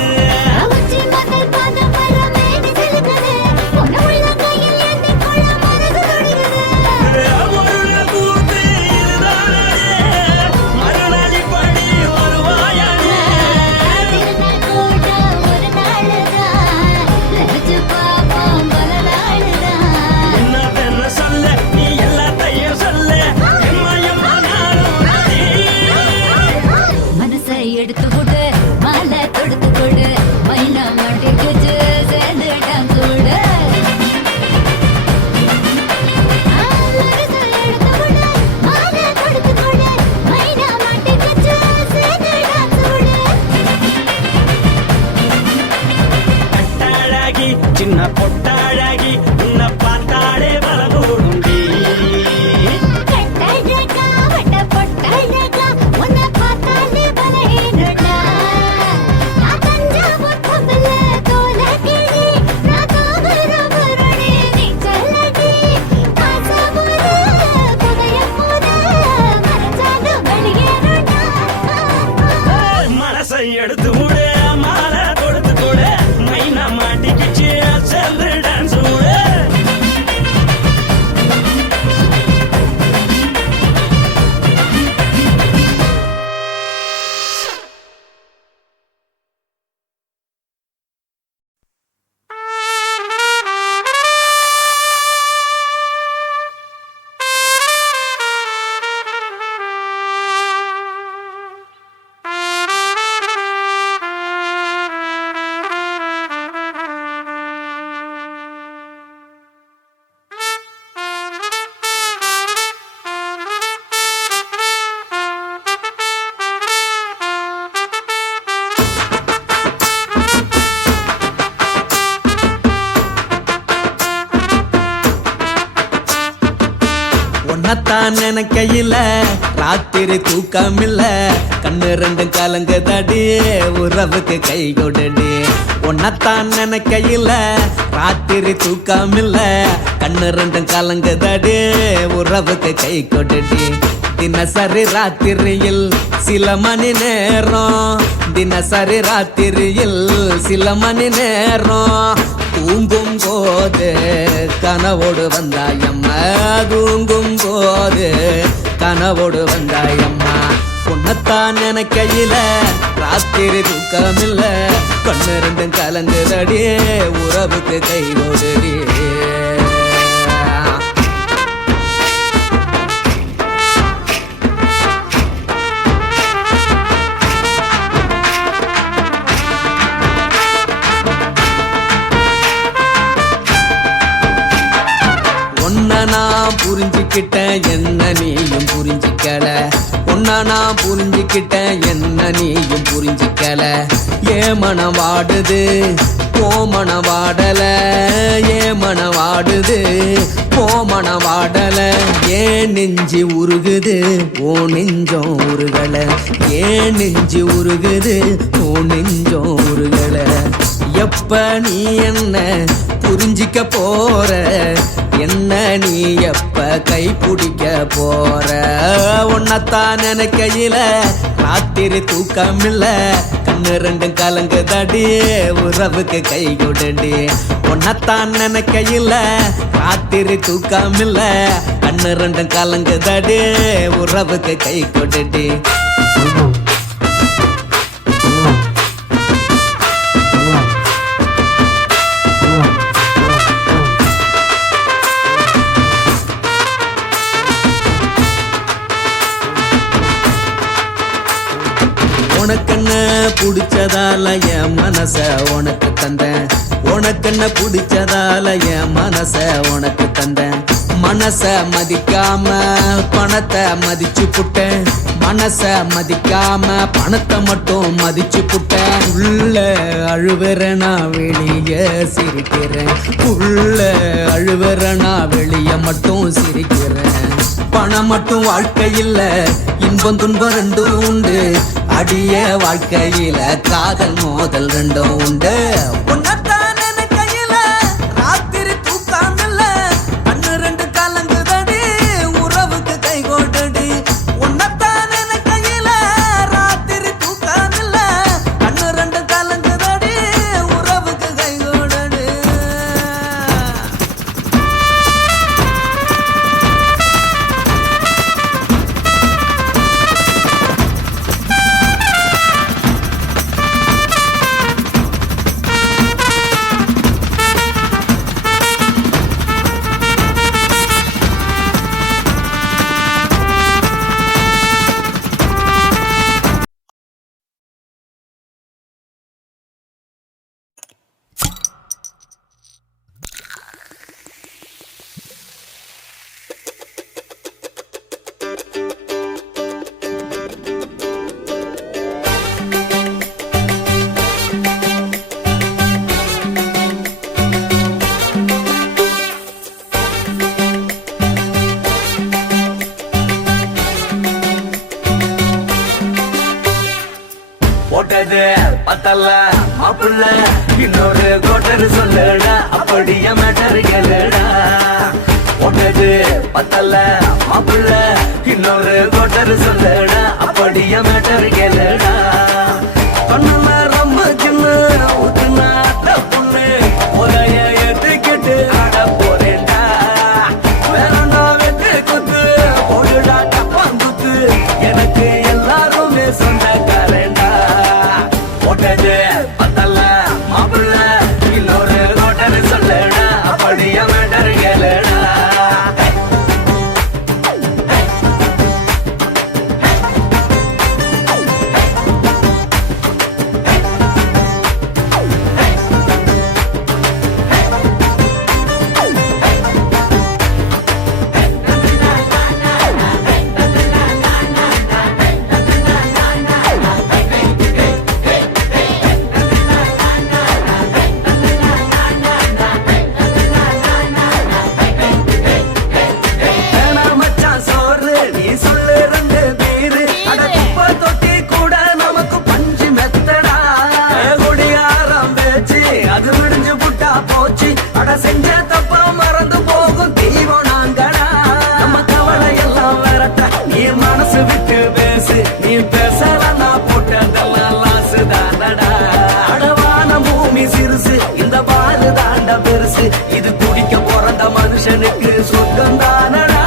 உச்சி முதல் பாதம் வர மேனி சிலுக்குது. உன்னை உள்ள கையில் எண்ணிக்கொள்ள மனது துடிக்குது. ஒரு கூத்து இதுதானே மறுநாள் இப்படி வருவாயானே திருநாள் கூட ஒரு நாளுதான். நினைச்சு பார்ப்போம் பல நாளுதான். என்ன சொல்ல நீ எல்லாத்தையும் சொல்ல எம்மா எம்மா நானும் ready. மனசை எடுத்து கொடு, மாலை தொடுத்து கொடு, மைனா மாட்டிக்கிச்சு சேர்ந்துட்டான் கூடு. மனசை எடுத்து கொடு, மாலை தொடுத்து கொடு, மைனா மாட்டிக்கிச்சு சேர்ந்துட்டான் கூடு. கட்டாழகி சின்ன பொட்டாழகி உன்னை பார்த்தாலே பலகூடுண்டி கட்டழகா, வட்ட பொட்டழகா, உன்னை பார்த்தாலே பலஹீனடா. நான் தஞ்சாவூர் கம்பள தோலகிழி, நான் தாமிரபரணி நீச்சலடி. காசாவூர் புகையப்பூத, மறைச்சாலும் வெளியேறடா. மனசை எடுத்து விடு மாலை கொடுத்து கொடு மைனா மாட்டிக்கிச்சு சேர்ந்து டான்ஸ் விடு உன்னத்தான் நினைக்கையில ராத்திரி தூக்கமில்ல கண்ணு ரெண்டும் கலங்குதடி உறவுக்கு கை கொடுடி உன்னத்தான் நினைக்கையில ராத்திரி தூக்கமில்ல கண்ணு ரெண்டும் கலங்குதடி உறவுக்கு கை கொடுடி தினசரி ராத்திரியில் சில மணி நேரம் தினசரி ராத்திரியில் சில மணி நேரம் தூங்கும் போது கனவோடு வந்தாயம்மா தூங்கும் போது கனவோடு வந்தாயம்மா உன்னத்தான் நினைக்கையில ராத்திரி தூக்கமில்ல கண்ணு ரெண்டும் கலங்குதடி உறவுக்கு கை கொடுடி உன்னை நான் புரிஞ்சுக்கிட்டேன் என்ன நீயும் புரிஞ்சிக்கல உன்னை நான் புரிஞ்சுக்கிட்டேன் என்ன நீயும் புரிஞ்சிக்கல ஏன் மனம் வாடுது போ மனம் வாடல ஏன் மனம் வாடுது போ மனம் வாடல ஏன் நெஞ்சு உருகுது ஓ நெஞ்சம் உருகல ஏன் நெஞ்சு உருகுது ஓ நெஞ்சம் உருகல எப்ப நீ என்ன புரிஞ்சிக்க போற என்ன நீ எப்ப கை பிடிக்க போற உன்னத்தான் நினைக்கையில ராத்திரி தூக்கமில்ல கண்ணு ரெண்டும் கலங்குதடி உறவுக்கு கை கொடுடி உன்னத்தான் நினைக்கையில ராத்திரி தூக்கமில்ல கண்ணு ரெண்டும் கலங்குதடி உறவுக்கு கை கொடுடி உனக்கென்ன பிடிச்சதால என் மனச உனக்கு தந்தேன் உனக்கென்ன பிடிச்சதால என் மனச உனக்கு தந்தேன் மனச மதிக்காம பணத்தை மதிச்சு புட்டேன் மனச மதிக்காம பணத்தை மட்டும் மதிச்சு புட்டேன் உள்ள அழுவுற நான் வெளிய சிரிக்கிறேன் உள்ள அழுவுற நான் வெளிய மட்டும் சிரிக்கிறேன் பணம் மட்டும் வாழ்க்கையில் இன்பம் துன்பம் ரெண்டும் உண்டு அடிய வாழ்க்கையில காதல் மோதல் ரெண்டும் உண்டு உன்னத்தான் நினைக்கையில ராத்திரி தூக்காமல்ல கண்ணு ரெண்டு கலங்குதடி உறவுக்கு கை கோட்டடி உன்னத்தான் நினைக்கையில ராத்திரி தூக்காமல்ல போட்டது பத்தல மாப்புள்ள இன்னொரு கோட்டர் சொல்லுடா அப்படியே மேட்டர் கேளுடா போட்டது பத்தல மாப்புள்ள இன்னொரு கோட்டர் சொல்லுடா அப்படியே மேட்டர் கேளுடா கண்ணுல ரொம்ப சின்ன ஊத்துனா பொண்ணு ஒரைய ஏத்துக்கிட்டு ஆட போறேன்டா வேறண்டா வெட்டு குத்து போடுடா டப்பாங்குத்து எனக்கு எல்லாருமே சொந்தக்காரண்டா போட்டது பத்தல மாப்புள்ள இன்னொரு கோட்டர் சொல்லுடா அப்படியே மேட்டர் கேளுடா செஞ்ச தப்பா மறந்து போகும் தெய்வம் நாங்கடா நம்ம கவலை எல்லாம் விரட்ட நீ மனசு விட்டு பேசு நீ பேசலன்னா போட்டதெல்லாம் லாசு தானடா அடவான பூமி சிறுசு இந்த பாலு தாண்ட பெருசு இது குடிக்க பிறந்த மனுஷனுக்கு சொர்க்கம் தானடா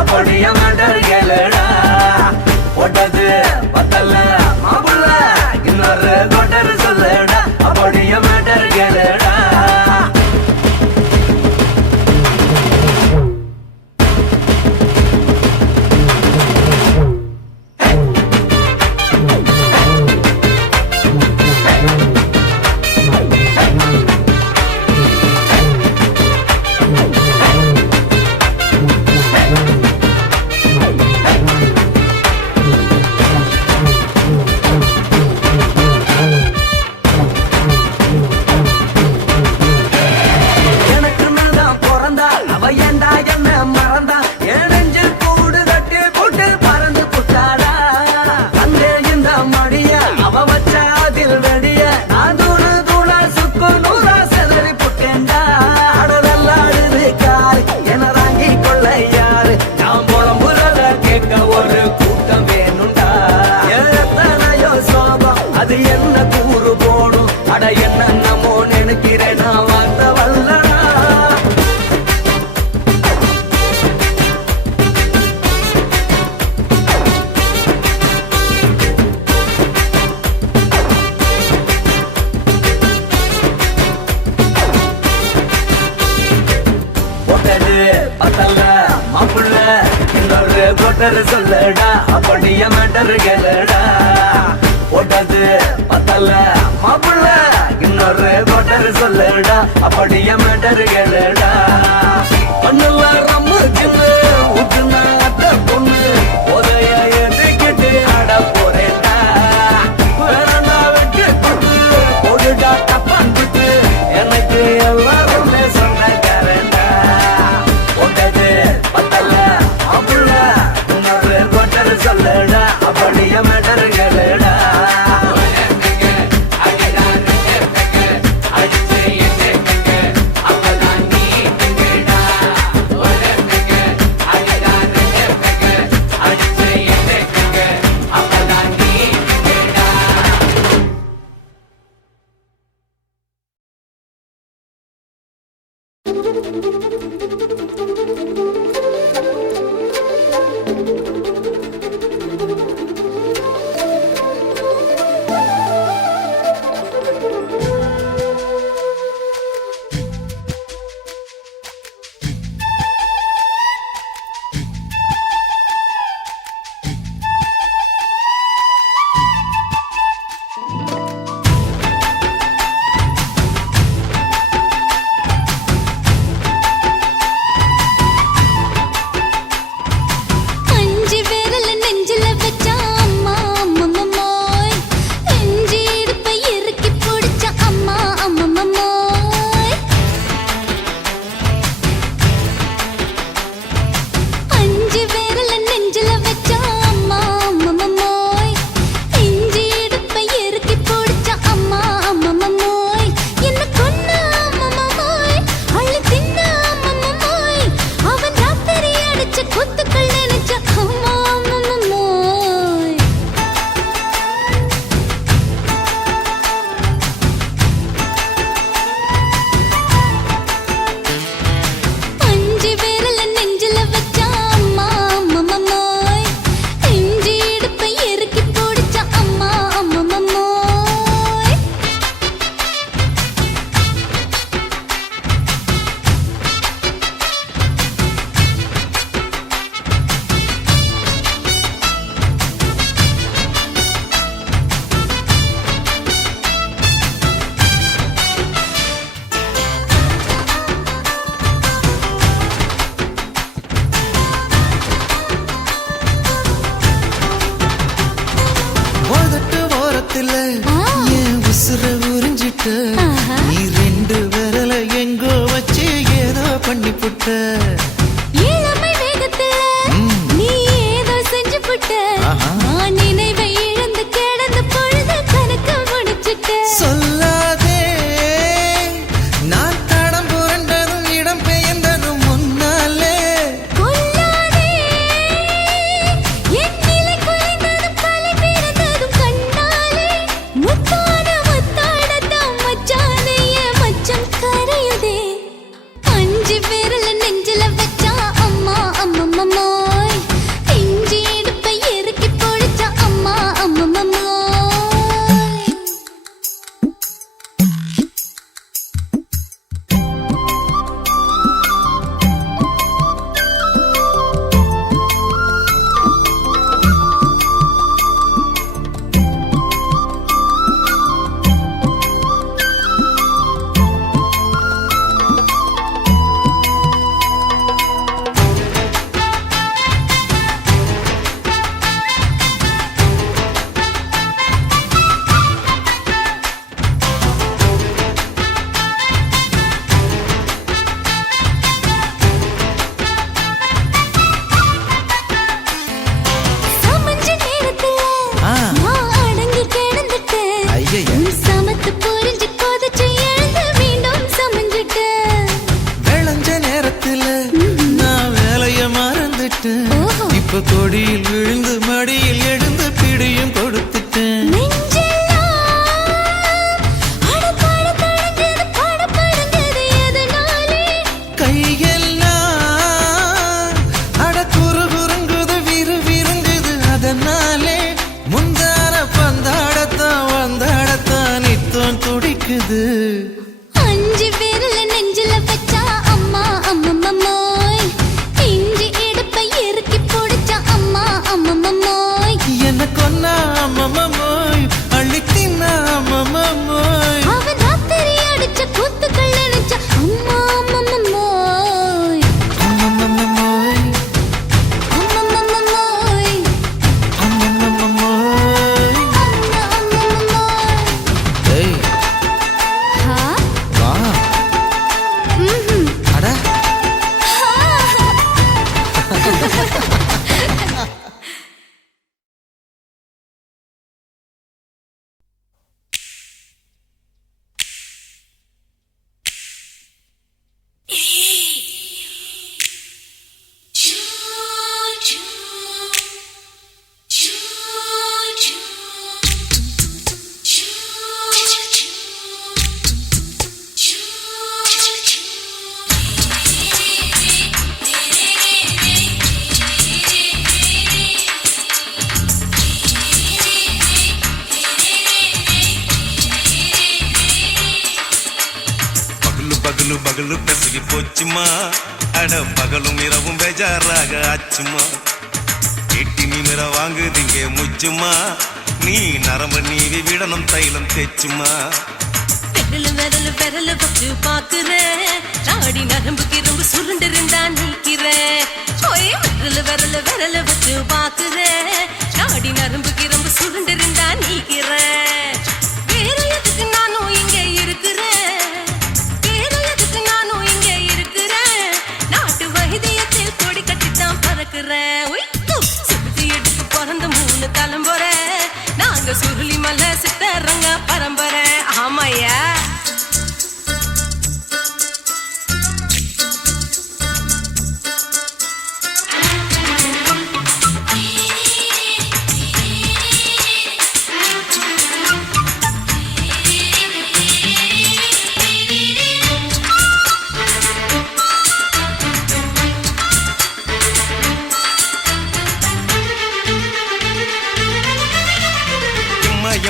அப்படியே மேட்டர் கேளுடா போட்டது பத்தல மாப்புள்ள இன்னொரு கோட்டர் சொல்லுடா அப்படியே மேட்டர் கேளுடா ஒரு கூட்டம் வேணுண்டா எத்தனையோ சோகம் அது என்ன கூறு போடும் அட என்னமோ நினைக்கிறேன் நான் வார்த்தை வல்லடா போட்டது பத்தல மாப்புள்ள இன்னொரு கோட்டர் சொல்லுடா அப்படியே மேட்டர் கேளுடா போட்டது பத்தல மாப்புள்ள இன்னொரு கோட்டர் சொல்லுடா அப்படியே மேட்டர் கேளுடா கண்ணுல ரொம்ப சின்ன ஊத்துனா பொண்ணு உதய எதுக்கிட்டு ஆட போறேன்டா வேறண்டா வெட்டு குத்து போடுடா டப்பாங்குத்து எனக்கு எல்லாருமே சொந்தக்காரண்டா போட்டது பத்தல மாப்புள்ள இன்னொரு கோட்டர் சொல்லுடா அப்படியே மேட்டர் கேளுடா அடிச்சு கொடுத்துட்டேன் ஓஹோ. இப்ப கொடியில் விழுந்து மடியில் எழுந்து பிடியும் கொடுத்துட்டேன் நெஞ்செல்லாம் அடபடபடங்குது, படபடங்குது எதனாலே? கையெல்லாம் அட குறுகுறுங்குது விறுவிறுங்குது அதனாலே முந்தான பந்தாடத்தான் வந்தாடத்தான் நித்தம் துடிக்குது 5 விரல நெஞ்சில வச்சா அம்மா அம்மம்மம்மோய். இஞ்சி இடுப்பை இறுக்கி பிடிச்சா அம்மா அம்மம்மம்மோய். என்ன கொன்னா அம்மம்மோய் அள்ளித்தின்னா அம்மம்மோய் அவன் ராத்திரி அடிச்ச கூத்துக்கள் நினைச்சா அம்மா அம்மம்மம்மோய். அம்மம்மோய் அம்மம்மம்மோய். அம்மம்மோய் அம்மா அம்மம்மம்மோய். ஏய் ஹா? வா ம்ஹும். அட பகலு பகலு பகலு பெசகி போச்சுமா அட பகலும் இரவும் பேஜாராக ஆச்சுமா எட்டி நிமிர வாங்குதிங்க முச்சுமா நீ நரம்பு நீவி விடணும் தைலம் தேச்சுமா விரல் விரல் வச்சு பாக்குறேன் நாடி நரம்பு கிரம்பு சுருண்டு இருந்தா நீக்கிறேன் விரல் வச்சு பாக்குறேன் நாடி நரம்பு கிரம்பு சுருண்டு இருந்தா நீக்கிறேன் வேற எதுக்கு நானும் இங்க இருக்கிறேன் வேற எதுக்கு நானும் இங்க இருக்கிறேன் நாட்டு வைத்தியத்தில் கொடி கட்டித்தான் பறக்கிறேன் சுத்தி எடுத்து பிறந்த 3 தலைமுறை நாங்க சுருளி மலை சித்தரங்க பரம்பரை ஆமாயா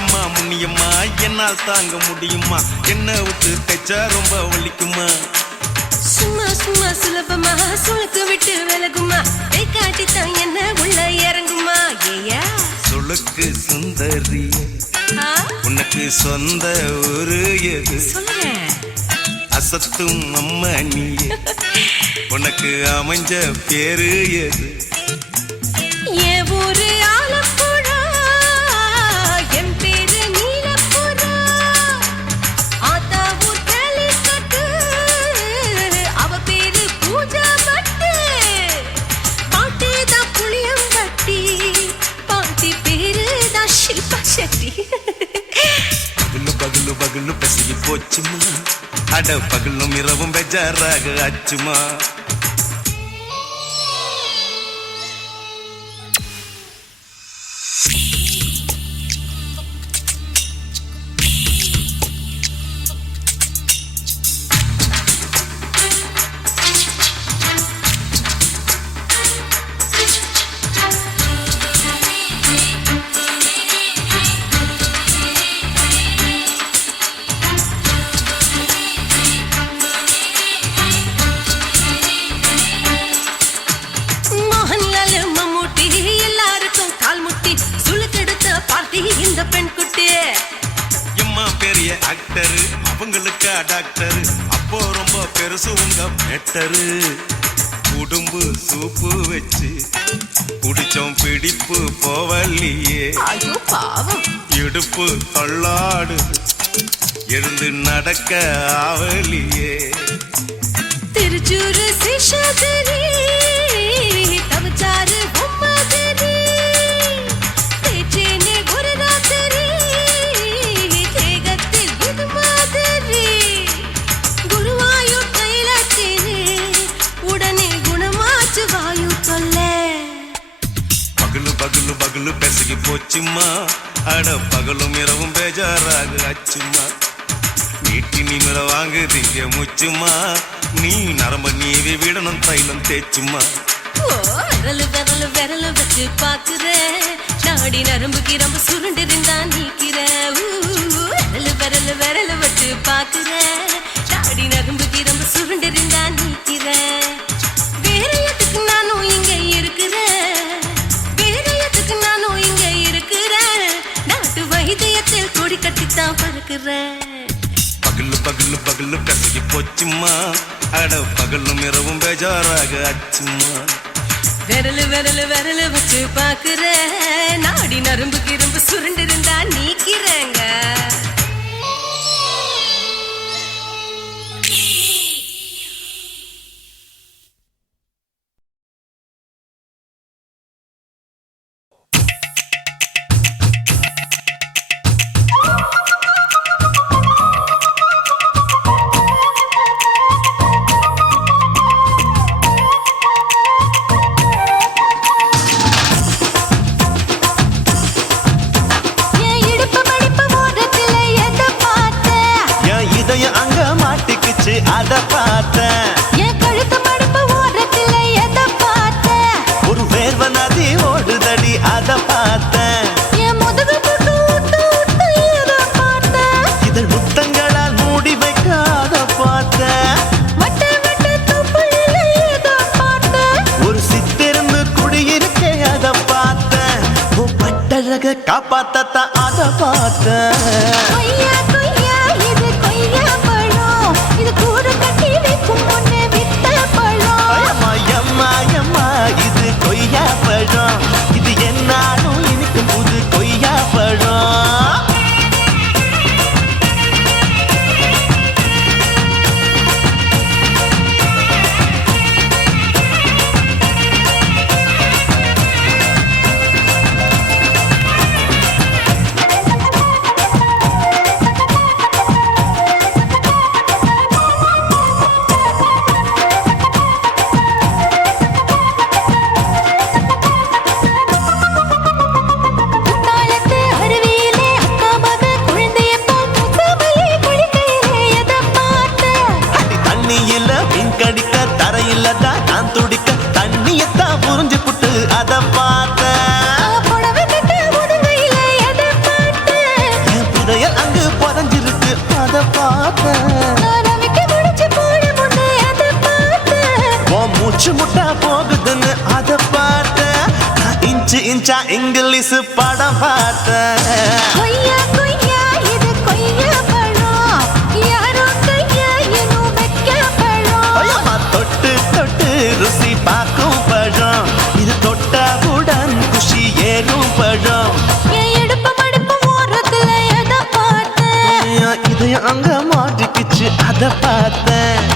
எம்மா முன்னியம்மா என்னால் தாங்க முடியுமா என்ன விட்டு தைச்சா ரொம்ப வலிக்குமா சும்மா சும்மா சுலபமா சுளுக்கு விட்டு விலகுமா கை காட்டித்தான் என்ன உள்ள இறங்குமா ஏயா சுளுக்கு சுந்தரி உனக்கு சொந்த ஊரு எது சொல்றேன் அசத்தும் அம்மா நீ உனக்கு அமைஞ்ச பேரு எது என் ஊரு ஆலப்புழா என் பேரு நீலப்புறா ஆத்தா ஊர் கேலிக்கட்டு அவ பேரு பூஜா பட்டு பாட்டி தான் புளியம்பட்டி பாட்டி பேரு தான் ஷில்பா செட்டி பகலு பகலு பகலு பசிக்கு போச்சுமா அட பகலும் இரவும் பெஜாராக ஆச்சுமா இந்த பெண் குட்டி எம்மா பெரிய ஆக்டர் அவங்களுக்கு டாக்டர் அப்போ ரொம்ப பெருசு உங்க மேட்டரு உடும்பு சூப்பு வச்சு குடிச்சோம் பிடிப்பு போவல்லையே ஐயோ பாவம் இடுப்பு தள்ளாடு எழுந்து நடக்க ஆவலியே திருச்சூரு சிஷாதிரி தவச்சாரு பொம்மாதிரி தேச்சேனே ஒரு ராத்திரி தேகத்தில் இது மாதிரி குருவாயூர் கைலாச்சேனே உடனே குணமாச்சு வாயு தொல்லை பகலு பெசகி போச்சுமா அட பகலும் இரவும் பேஜாராக அச்சுமா வீட்டி நிமிர வாங்குதீங்க முச்சுமா நீ நரம்ப நீவி விடணும் தைலம் தேச்சுமா விரலு விரலு விரலு வச்சு பாக்குற நாடி நரம்பு கிரம்பு சுருண்டு இருந்தா நீக்கிற விரலு விரலு விரலு வச்சு பாக்குற நாடி நரம்பு கிரம்பு சுருண்டு இருந்தா நீக்கிற வேற எதுக்கு நானும் இங்க இருக்கிறேன் வேற எதுக்கு நானும் இங்க இருக்கிறேன் நாட்டு வைத்தியத்தில் கொடி கட்டித்தான் பறக்கிறேன் பகலு பகலு பகலு பெசகி போச்சுமா அட பகலும் இரவும் பேஜாராக அச்சுமா விரலு விரலு விரலு வச்சு பாக்குற நாடி நரம்பு கிரம்பு சுருண்டு இருந்தா நீக்கிறேங்க அத பார்த்தேன் என் கழுத்து மடிப்பு ஓரத்துல எதை பார்த்தேன் ஒரு வேர்வ நதி ஓடுதடி அத பார்த்தேன் என் முதுகு புட்டு ஊத்து ஊத்து எதை பார்த்தேன் இதழ் முத்தங்களால் மூடி வைக்க அத பார்த்தேன் வட்ட வட்ட தொப்புளில எதை பார்த்தேன் ஒரு சித்திருந்து குடியிருக்க அத பார்த்தேன் உன் பட்டழக காப்பாத்தத்தான் அத பார்த்தேன் கொய்யா கொய்யா இது கொய்யா பழம் இது கூடு கட்டி வைக்கும் முன்னே வித்த பழம் அம்மா அம்மா அம்மா இது கொய்யா பழம் இது என்னாலும் எனக்கு புது கொய்யா பழம் குத்தாலத்து அருவியிலே அக்கா மக குழந்தைய போல் முசாமலே குளிக்கையிலே எதை பார்த்தேன் அடி தண்ணியில மீன் கடிக்க தரையில தான் நான் துடிக்க தண்ணியத்தான் புரிஞ்சு புட்டு அத பார்த்தேன் புடவை கட்ட முதுகையில எதை பார்த்தேன் என் புதையல் அங்கு புதஞ்சிருக்கு அத பார்த்தேன் நான் அவைக்கு முடிச்சு போட முன்னே எதை பார்த்தேன் உன் மூச்சு முட்டா போகுதுன்னு அத பார்த்தேன் நான் இன்ச்சு இன்ச்சா இங்கிலீஷ் படம் பார்த்தேன் கொய்யா கொய்யா இது கொய்யா பழம் யாரோ கையா இன்னும் வைக்க பழம் அம்மா தொட்டு தொட்டு ருசி பார்க்கும் பழம் இது தொட்டவுடன் குஷி ஏறும் பழம் என் இடுப்பு மடுப்பு ஓரத்துல எதை பார்த்தேன் என் இதயம் அங்க மாட்டிக்கிச்சு அத பார்த்தேன்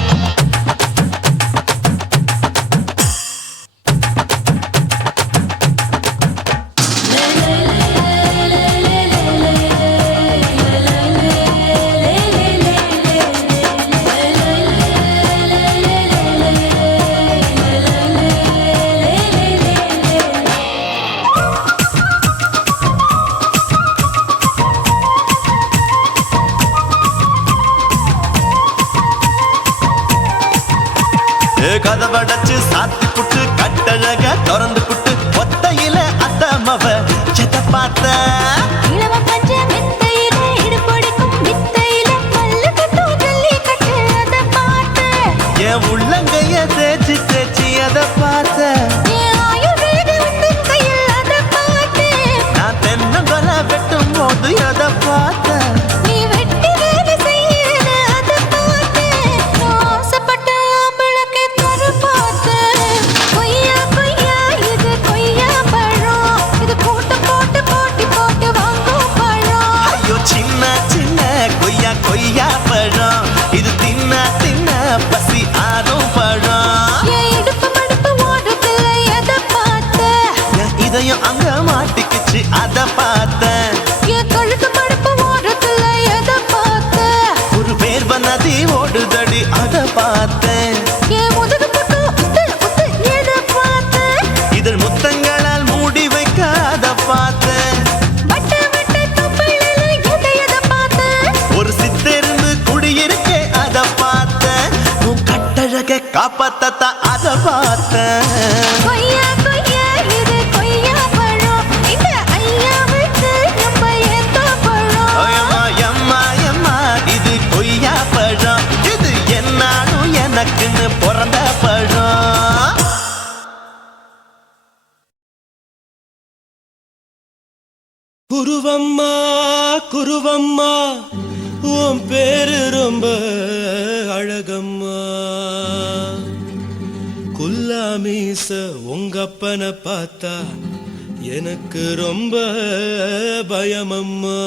கதவடைச்சு சாத்தி புட்டு கட்டழக திறந்து புட்டு ஒத்தையில அத்தமவ எதை பார்த்த இளவ பஞ்ச மெத்தையில இடுப்பொடிக்கும் வித்தையில பல்லு கட்டும் ஜல்லி கட்டு அதை பார்த்தேன் என் உள்ளங்கைய தேய்ச்சி தேய்ச்சி அதை பார்த்த என் ஆயுர்வேத உந்தன் கையில் அதை பார்த்தேன் நான் தென்னங்கொலை வெட்டும் போது எதை பார்த்த நீ வெட்டி வேலை செய்யறது அதை பார்த்தேன் நான் ஆசைப்பட்ட ஆம்பளுக்கு தர பார்த்தேன் கொய்யா கொய்யா இது கொய்யா பழம் இது கூட்டு போட்டு போட்டி போட்டு வாங்கும் பழம் ஐயோ சின்ன சின்ன கொய்யா கொய்யா பழம் இது தின்ன தின்ன பசி ஆறும் பழம் என் இடுப்பு மடுப்பு ஓரத்துல எதை பார்த்தேன் என் இதயம் அங்க மாட்டிக்கிச்சு அத பார்த்தேன் என் கழுத்து மடுப்பு ஓரத்துல எதை பார்த்தேன் ஒரு வேர்வ நதி ஓடுதடி அத பார்த்தேன் என் முதுகு புட்டு உத்து உத்து எதை பார்த்தேன் இதழ் முத்தங்களால் மூடி வைக்க அத பார்த்தேன். கொய்யா கொய்யா இது கொய்யா பழம் இந்த ஐயாவுக்கு ரொம்ப ஏத்த பழம் அம்மா அம்மா அம்மா இது கொய்யா பழம், இது என்னாலும் எனக்குன்னு பிறந்த பழம். குருவம்மா குருவம்மா உன் பேரு ரொம்ப அழகம்மா. குல்லாமீச உங்க அப்பனை பார்த்தா எனக்கு ரொம்ப பயமம்மா.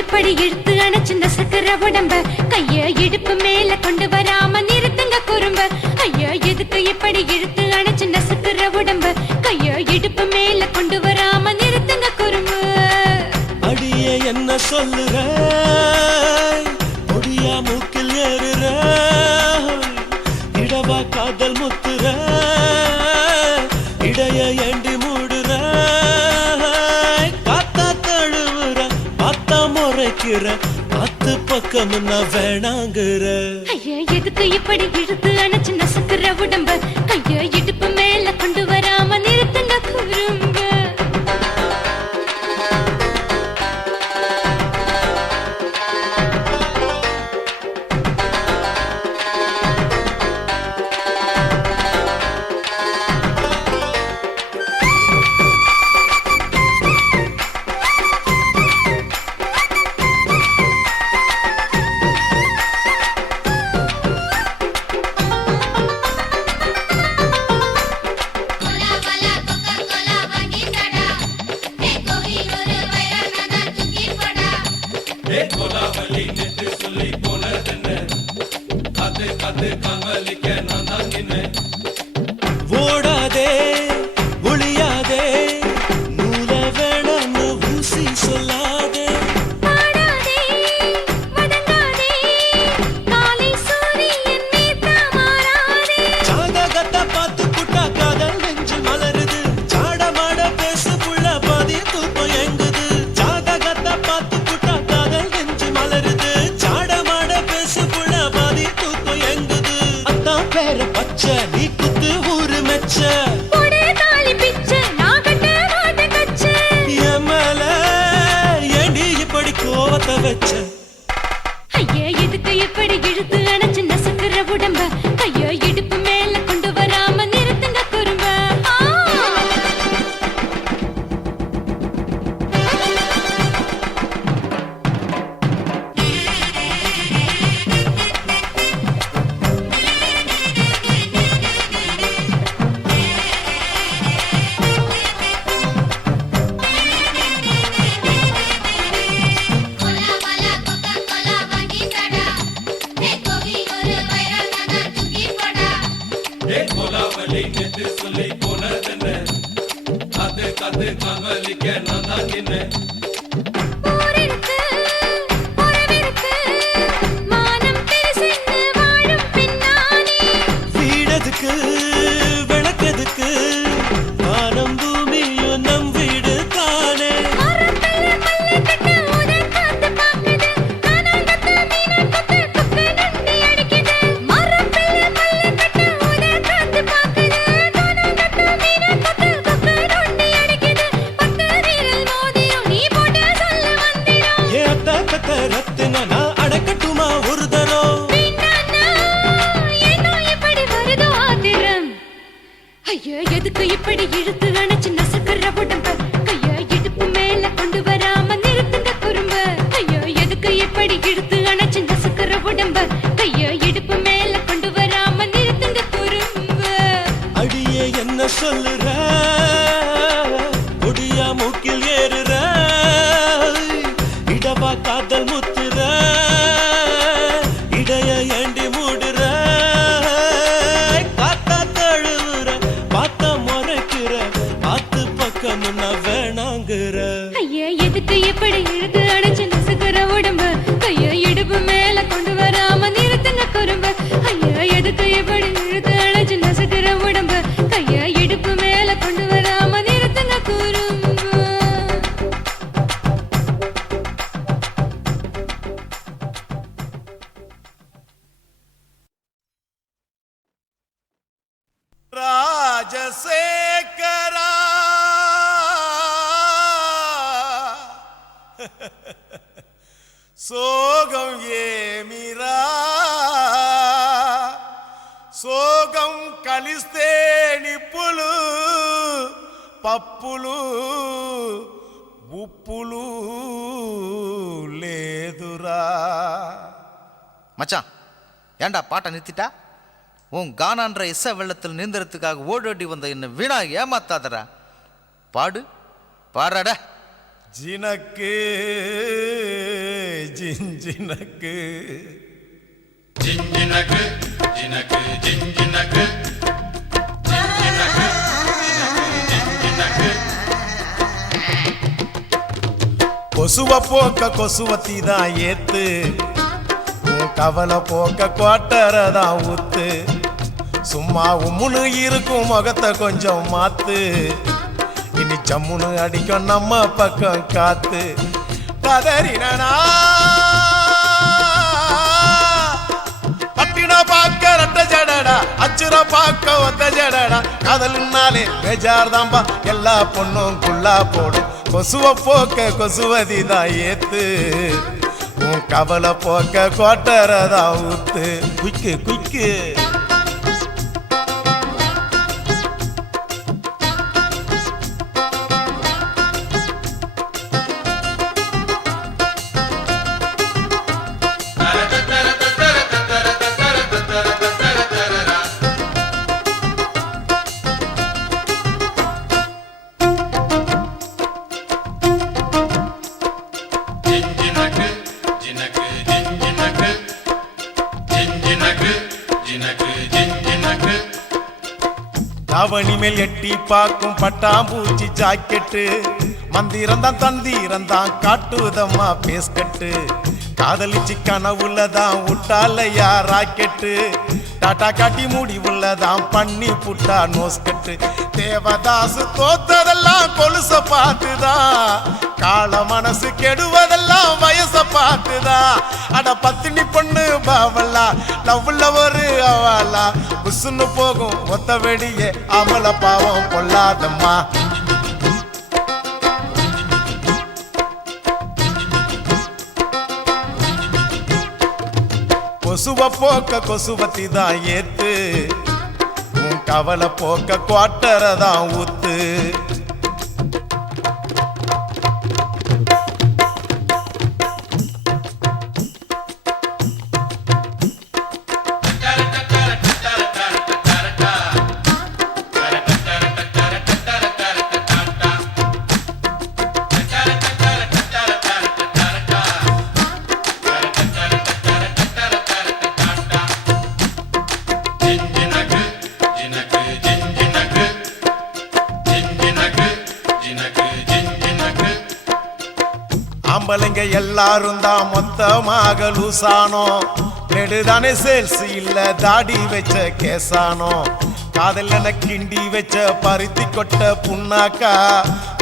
இப்படி இழுத்து அணைச்சு நசுக்கிற உடம்ப கைய இடுப்பு மேல கொண்டு வராம நிறுத்துங்க குறும்ப. ஐயா எதுக்கு இப்படி இழுத்து அணைச்சு நசுக்கிற உடம்ப கைய இடுப்பு மேல கொண்டு வராம நிறுத்துங்க குறும்ப. அடியே என்ன சொல்லுற, ஒடியா மூக்கில் ஏறுற, இடவா காதல் முத்துற, இடைய ஏண்டி மூடுற, காத்தா தழுவுற, பார்த்தா முறைக்கிற, பத்து பக்கம் நான் வேணாங்குற. ஐயா எதுக்கு இப்படி இழுத்து அணைச்சு நசுக்கிற உடம்ப கைய இடுப்பு மேல கொண்டு வராம நிறுத்துங்க குறும்ப. ஓடாதே ஒளியாதே நூல வேணான்னு ஊசி சொல்லாதே. பாடாதே வதங்காதே காலை சூரியன் நீத்தா மாறாதே. ஜாதகத்தை பார்த்து புட்டா காதல் நெஞ்சு மலருது, சாடமாட பேசு புள்ள பாதி தூக்கம் எங்குது. ஜாதகத்தை பார்த்து புட்டா காதல் நெஞ்சு மலருது, சாடமாட பேசு புள்ள பாதி தூக்கம் எங்குது. அத்தான் பேர பச்சை நீ குத்து ஊரு மெச்ச, போடே தாலி பிச்சை நான் கட்ட மாட்ட கச்சை. என் மேல ஏண்டி இப்படி கோவத்தை வச்ச. ஐயா எதுக்கு இப்படி இழுத்து அணைச்சு நசுக்கிற உடம்ப கைய இடுப்பு மேல கொண்டு வராம நிறுத்துங்க குறும்ப. ஊரிருக்கு உறவிருக்கு மானம் பெருசென்னு வாழும் பின்னானே. வீடதுக்கு விளக்கதுக்கு வானம் பூமியும் நம் வீடு தானே. மரத்துல மல்லு கட்டு உதன் காத்து பாக்குது கானாங்கத்து மீன் கொத்து கொக்கு நண்டி அடிக்குது. மரத்துல மல்லு கட்டு உதன் காத்து பாக்குது கானாங்கத்து மீன் கொத்து கொக்கு நண்டி அடிக்குது. பத்து வீரல் மோதிரம் நீ போட்ட சொல்ல வந்திடும். ஏ அத்த கத்த ரத்தின நான் அடக்கட்டுமா ஒரு தரம். பின்னானா ஏனோ இப்படி வருதோ ஆத்திரம். ஐயா எதுக்கு இப்படி இழுத்து அணைச்சு நசுக்கிற உடம்ப கைய இடுப்பு மேல கொண்டு வராம நிறுத்துங்க குறும்ப. ஐயா எதுக்கு இப்படி இழுத்து அணைச்சு நசுக்கிற உடம்ப கைய இடுப்பு மேல கொண்டு வராம நிறுத்துங்க குறும்ப. அடியே என்ன சொல்லுற, ஒடியா மூக்கில் ஏறுற, இடவா காதல் முத்துற, ராஜசேகரா சோகம் ஏமிரா సోగం కలిస్తే నిప్పులు పప్పులు ఉప్పులు లేదురా. மச்சான் ஏண்டா பாட்டை நிறுத்திட்டா? உன் கானான்ற இச வெள்ளத்தில் நீந்தறதுக்காக ஓடோடி வந்த என்ன வீணா ஏமாத்தாதரா. பாடு பாடுறாட. ஜினக்கு ஜிஞ்சினக்கு ஜிஞ்சினக்கு ஜினக்கு ஜிஞ்சினக்கு ஜிஞ்சினக்கு ஜிஞ்சினக்கு கொசுவ போக்க கொசுவத்தி தான் ஏத்து, உன் கவலை போக்க குவாட்டரதான் ஊத்து. சும்மா உம்முன்னு இருக்கும் முகத்தை கொஞ்சம் மாத்து, இனி சம்முன்னு அடிக்கும் நம்ம பக்கம் காத்து. கதறினா பட்டின பாக்க ரெட்ட ஜடடா, அச்சுர பாக்க ஒத்த ஜடடா. காதலுன்னாலே பேஜார் தாம்பா, எல்லா பொண்ணும் குள்ளா போடும். கொசுவ போக்க கொசுவதி தான் ஏத்து, உன் கவலை போக்க கோட்டரதான் ஊத்து. குய்க்கு குய்க்கு தாவணி மேல் எட்டி பார்க்கும் பட்டாம்பூச்சி ஜாக்கெட்டு, மந்திரந்தான் தந்திரந்தான் காட்டுதம்மா பேஸ்கட்டு. காதலிச்சு கனவுலதான் விட்டாலையா ராக்கெட்டு, டாட்டா காட்டி முடிவுள்ளதான் பண்ணி புட்டா நோஸ்கட்டு. தேவதாசு தோத்ததெல்லாம் கொலுச பார்த்துதான், கால மனசு கெடுவதெல்லாம் வயச பார்த்துதான். அட பத்தினி பொண்ணு பாவல்லா, லவ்ல ஒரு அவலா, புசுன்னு போகும் ஒத்த வெடியே அமல பாவம் பொல்லாதம்மா. கொசுவ போக்க கொசுவத்தி தான் ஏத்து, உன் கவலை போக்க குவாட்டரதான் ஊத்து. ஆம்பளைங்க எல்லாரும் தான் மொத்தமாக லூசானோ, நெடுதானே சேல்ஸ் இல்ல தாடி வச்ச கேசானோ. காதல் என கிண்டி வச்ச பருத்தி கொட்ட புண்ணாக்கா,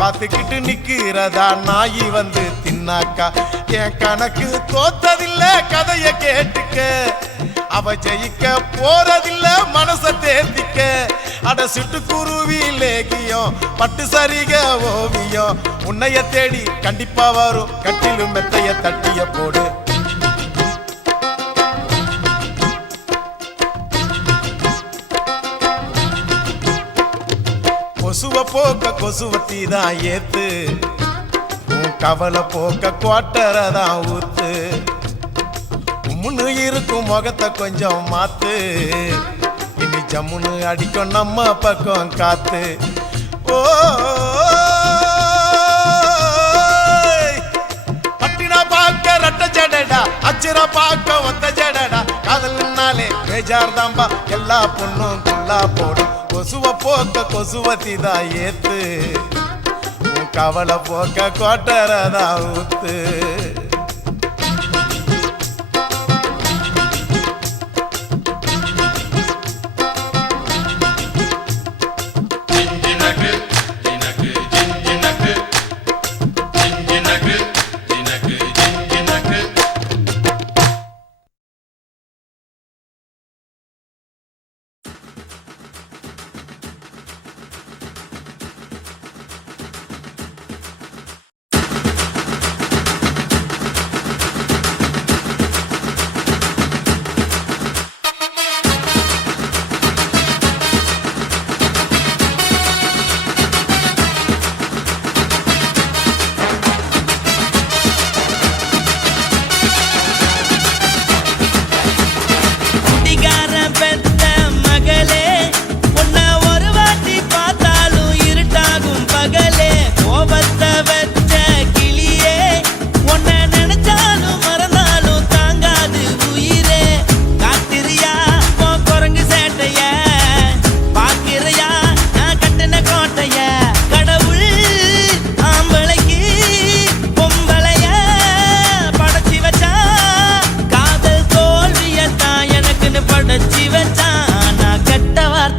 பார்த்துக்கிட்டு நிக்கிறதா நாயி வந்து தின்னாக்கா. என் கணக்கு தோத்ததில்ல கதைய கேட்டுக்க, அவ ஜெயிக்க போறதில்ல மனச தேர்த்திக்க. அட சிட்டுக்குருவி லேகியம் பட்டு சரிக ஓவியம், உன்னைய தேடி கண்டிப்பா வரும் கட்டிலும் மெத்தைய தட்டிய போடு. கொசுவ போக்க கொசுவத்தி தான் ஏத்து, உன் கவலை போக்க குவாட்டரதான் ஊத்து. உம்முன்னு இருக்கும் முகத்தை கொஞ்சம் மாத்து, இனி ஜம்முன்னு அடிக்கும் நம்ம பக்கம் காத்து. ஓ பட்டினா பாக்க ரெட்ட ஜடடா, அச்சுர பாக்க ஒத்த ஜடடா. காதல்னாலே பேஜார் தாம்பா, எல்லா பொண்ணும் குள்ளா போடும். கொசுவ போக்க கொசுவத்தி தான் ஏத்து, உன் கவலை போக்க கோட்டரதான் ஊத்து.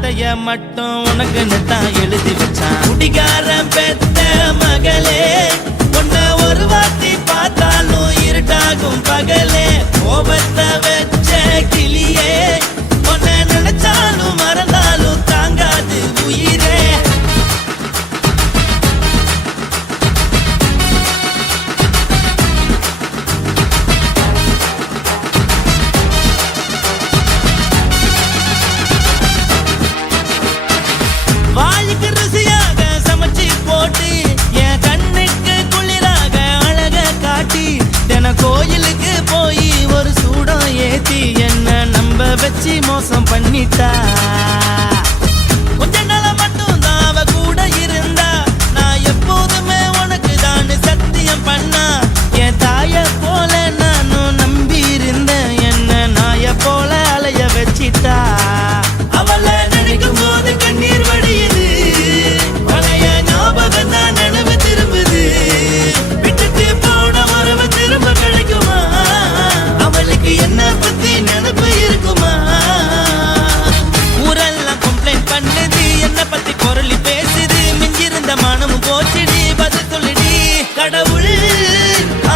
வார்த்தைய மட்டும் உனக்குன்னு தான் எழுதி வச்சான். குடிகாரன் பெத்த மகளே, உன்னை ஒரு வாட்டி பார்த்தாலும் இருட்டாகும் பகலே. கோபத்தை வச்ச கிளியே, உன்னை நினைச்சாலும் மறந்தாலும் தாங்காது உயிரே. வாய்க்கு ருசியாக சமைச்சு போட்டு என் கண்ணுக்கு குளிராக அழக காட்டி தின கோயிலுக்கு போய் ஒரு சூடம் ஏத்தி என்ன நம்ப வச்சு மோசம் பண்ணிட்டா. கொஞ்ச நாள மட்டும் தான் அவ கூட இருந்தா, நான் எப்போதுமே உனக்கு தான் சத்தியம் பண்ணா. என் தாய போல நானும் நம்பி இருந்தேன், என்ன நாய போல அலைய வச்சிட்டா. அவளை நினைக்கும் போது கண்ணீர் வடியுது, பழைய ஞாபகம் தான் நினைவு திரும்புது. விட்டுட்டு போன உறவு திரும்ப கிடைக்குமா? அவளுக்கு என்ன பத்தி நினைப்பு இருக்குமா? ஊரெல்லாம் கம்ப்ளைண்ட் பண்ணுது, என்ன பத்தி குரலி பேசுது. மிஞ்சிருந்த மனமும் போச்சுடி, பதில் சொல்லுடி. கடவுள்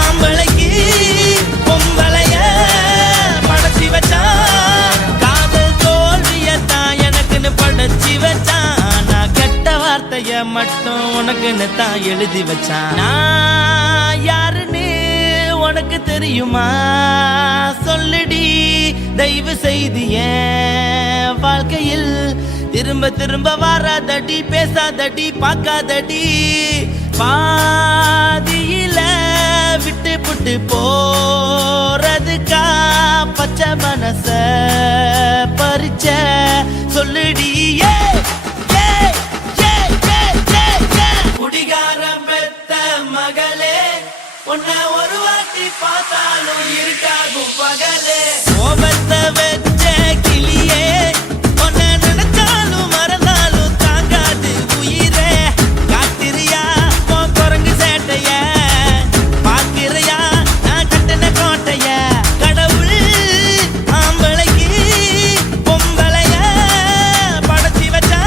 ஆம்பளைக்கு பொம்பளைய படைச்சி வச்சா, காதல் தோல்வியத்தான் எனக்குன்னு படைச்சி வச்சான். நான் கெட்ட வார்த்தைய மட்டும் உனக்குன்னு தான் எழுதி வச்சான். நான் யாருன்னு உனக்கு தெரியுமா? சொல்லுடி தயவு செய்து என் வாழ்க்கையில் திரும்ப திரும்ப வராதடி, பேசாதடி, பார்க்காதடி. பாதியில விட்டு புட்டு போறதுக்கா பச்சை மனச பறிச்ச சொல்லுடி. குடிகாரம் பெத்த மகளே, உன்னை ஒரு வாட்டி பார்த்தாலும் இருக்காகும் பகலே. கோபத்தை வச்ச கிளியே, உன்னை நினைச்சாலும் மறந்தாலும் தாங்காது உயிரே. காத்திரியா உன் குரங்கு சேட்டைய, பார்க்கிறியா நான் கட்டின கோட்டைய. கடவுள் ஆம்பளைக்கு பொம்பளைய படைச்சி வச்சா,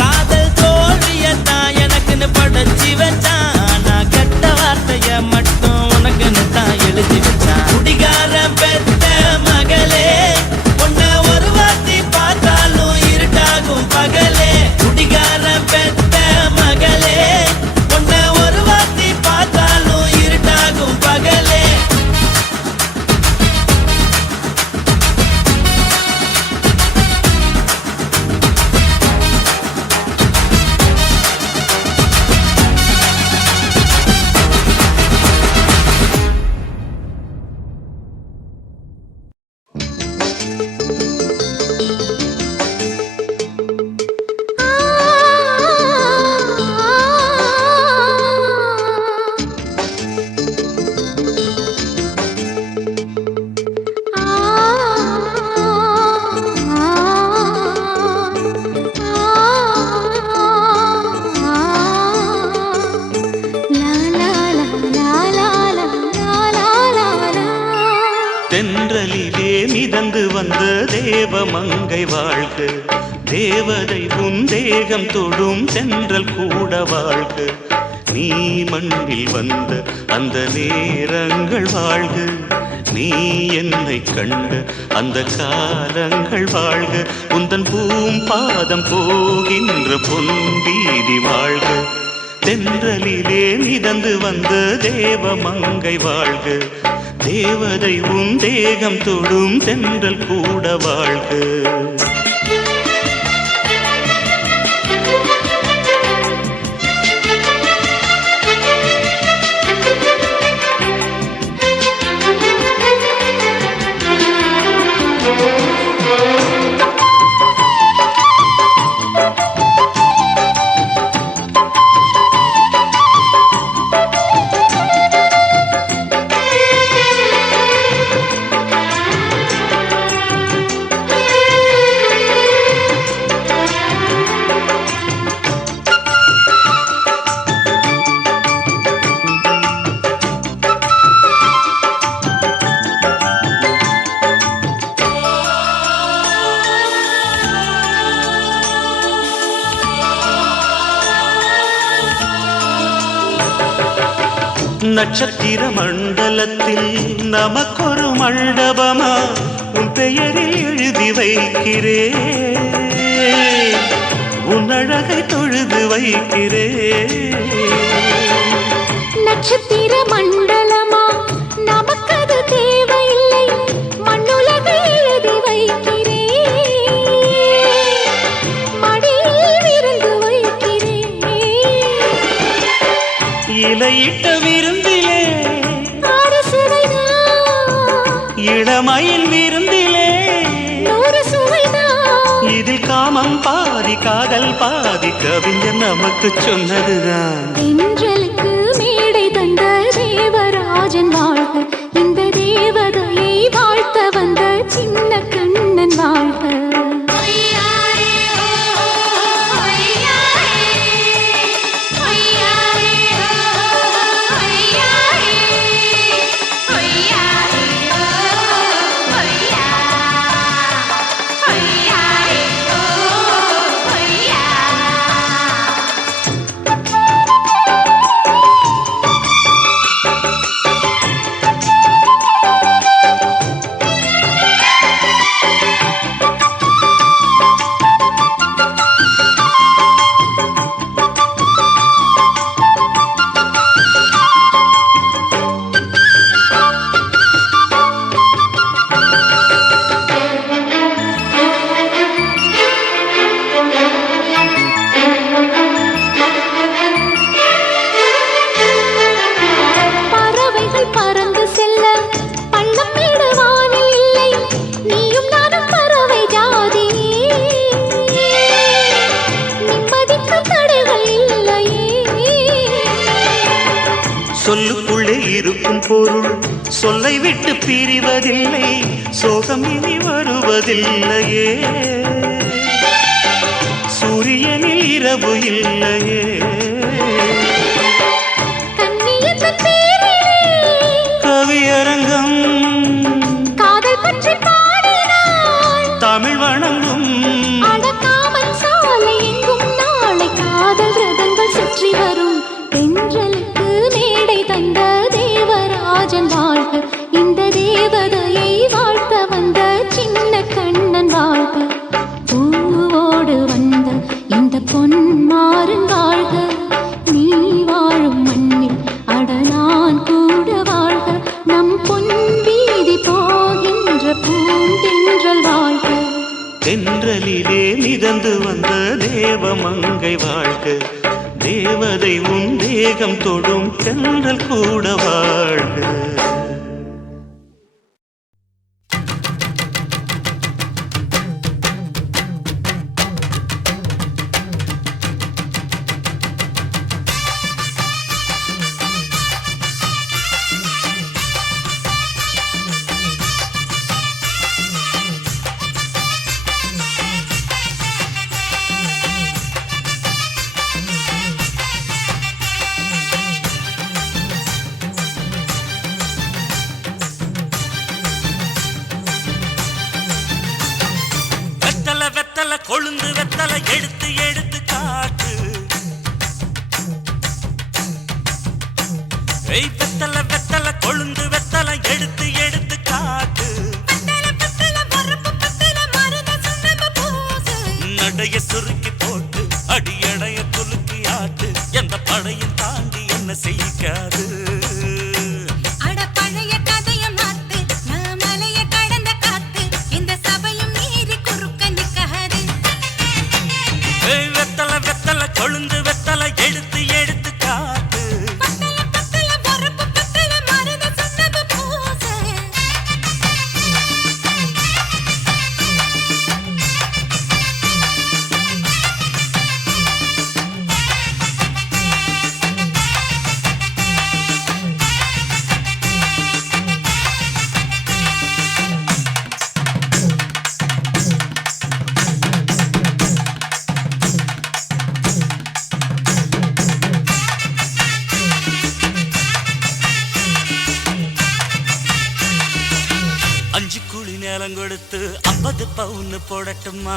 காதல் தோல்வியத்தான் எனக்குன்னு படைச்சி வச்சான். நான் கெட்ட வார்த்தைய மட்டும் உனக்குன்னு தான் எழுதி வச்சான். குடிகாரன் பெத்த மகளே, உன்னை ஒரு வாட்டி பார்த்தாலும் இருட்டாகும் பகலே. குடிகாரன் பெத்த மகளே, உன்னை ஒரு வாட்டி பார்த்தாலும் இருட்டாகும் பகலே. தென்றலிலே மிதந்து வந்த தேவமங்கை வாழ்க, தேவதை உன் தேகம் தொடும் தென்றல் கூட வாழ்க. நீ மண்ணில் வந்த அந்த நேரங்கள் வாழ்க, நீ என்னை கண்ட அந்த காலங்கள் வாழ்க. உந்தன் பூம்பாதம் போகின்ற பொன்வீதி வாழ்க. தென்றலிலே மிதந்து வந்த தேவமங்கை வாழ்க, தேவதை உன் தேகம் தொடும் தென்றல் கூட வாழ்க. நட்சத்திர மண்டலத்தில் நமக்கொரு மண்டபமா உன் பெயரில் எழுதி வைக்கிறேன், உன் அழகை தொழுது வைக்கிறேன். நட்சத்திர மண்டலமா நமக்கது தேவையில்லை, மண்ணுலகை எழுதி வைக்கிறேன், மடியில் விருந்து வைக்கிறேன். இலையிட்ட விருந்திலே ஆறு சுவைதான், இளமயில் விருந்திலே நூறு சுவைதான். இதில் காமம் பாதி காதல் பாதி கவிஞர் நமக்கு சொன்னதுதான். தென்றலுக்கு மேடை தந்த தேவராஜன் வாழ்க, இந்த தேவதையை வாழ்த்த வந்த சின்ன கண்ணன் வாழ்க. சொல்லுக்குள்ளே இருக்கும் பொருள் சொல்லை விட்டு பிரிவதில்லை, சோகம் இனி வருவதில்லையே, சூரியனில் இரவு இல்லையே. கவியரங்கம் காதல் பற்றி பாடினாள், தமிழ் வணங்கும் அடக்காமல் சாலை எங்கும் நாளை காதல் ரதங்கள் சுற்றி வரும். தென்றலுக்கு மேடை தந்த தேவராஜன் வாழ்க, இந்த தேவதையை வாழ்த்த வந்த சின்ன கண்ணன் வாழ்க. பூவோடு வந்த இந்த பொன்மாறன் வாழ்க, நீ வாழும் மண்ணில் அட நான் கூட வாழ்க. நம் பொன் வீதி போகின்ற பூந்தென்றல் வாழ்க. தென்றலிலே மிதந்து வந்த தேவமங்கை வாழ்க, தேவதை உன் தேகம் தொடும் தென்றல் கூட வாழ்க. கொழுந்து வெத்தலை எடுத்து எடுத்து காட்டு, வெத்தலை வெத்தலை கொழுந்து வெத்தலை எடுத்து எடுத்து காட்டு, நடைய சுருக்கி போட்டு அடியடைய துலுக்கி ஆட்டு, எந்த படையும் தாண்டி என்ன செய்யாது. கொழுந்து வெத்தலை எடுத்து எடுத்து காட்டு, கொடுத்து 50 பவுன் போடட்டுமா,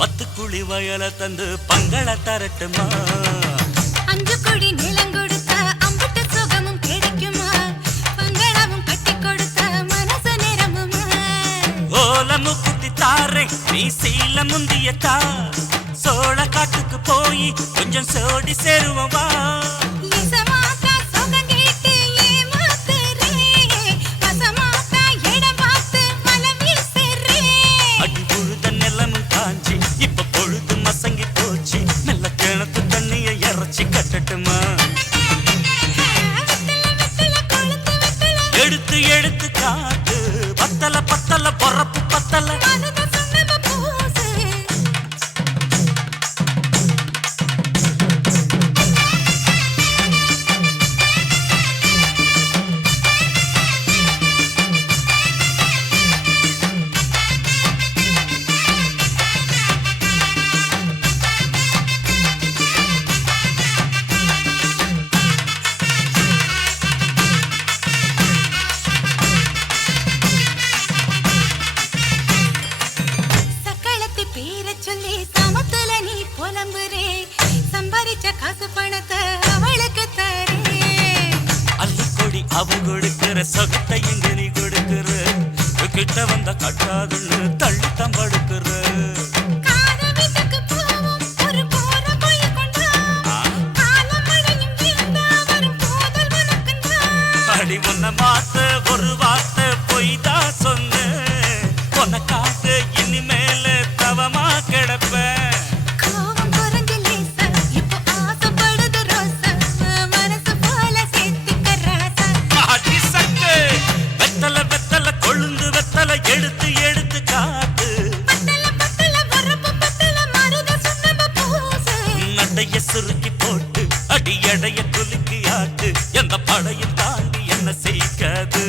10 குழி வயல தந்து பங்கள தரட்டுமா, 5 கோடி நிலம் கொடுத்த அம்புட்டு சுகமும் கிடைக்கும். தாரே நீ சீல முந்தியத்தா சோழ காட்டுக்கு போய் கொஞ்சம் சோடி சேருவோம் வா அடி புழுத நிலமும் காஞ்சி இப்ப பொழுது மசங்கி போச்சு நல்ல கிணத்து தண்ணிய இறைச்சி கட்டட்டுமா எடுத்து எடுத்து காட்டு பத்தல பத்தல பொறப்பு பத்தல அவன் கொடுக்கிற சொகத்தை எங்க நீ கொடுக்கிற கிட்ட வந்த கட்டாதுன்னு தள்ளி தம்படுக்கிற அடி உன்ன மாத்த ஒரு வார்த்தை பொய்தா சொன்ன உனக்காக இனிமேல தவமா கிடப்பேன் எடுத்து எடுத்து காட்டு நடைய சுருக்கி போட்டு அடி எடைய குலுக்கி ஆட்டு எந்த படையும் தாண்டி என்ன செய்யாது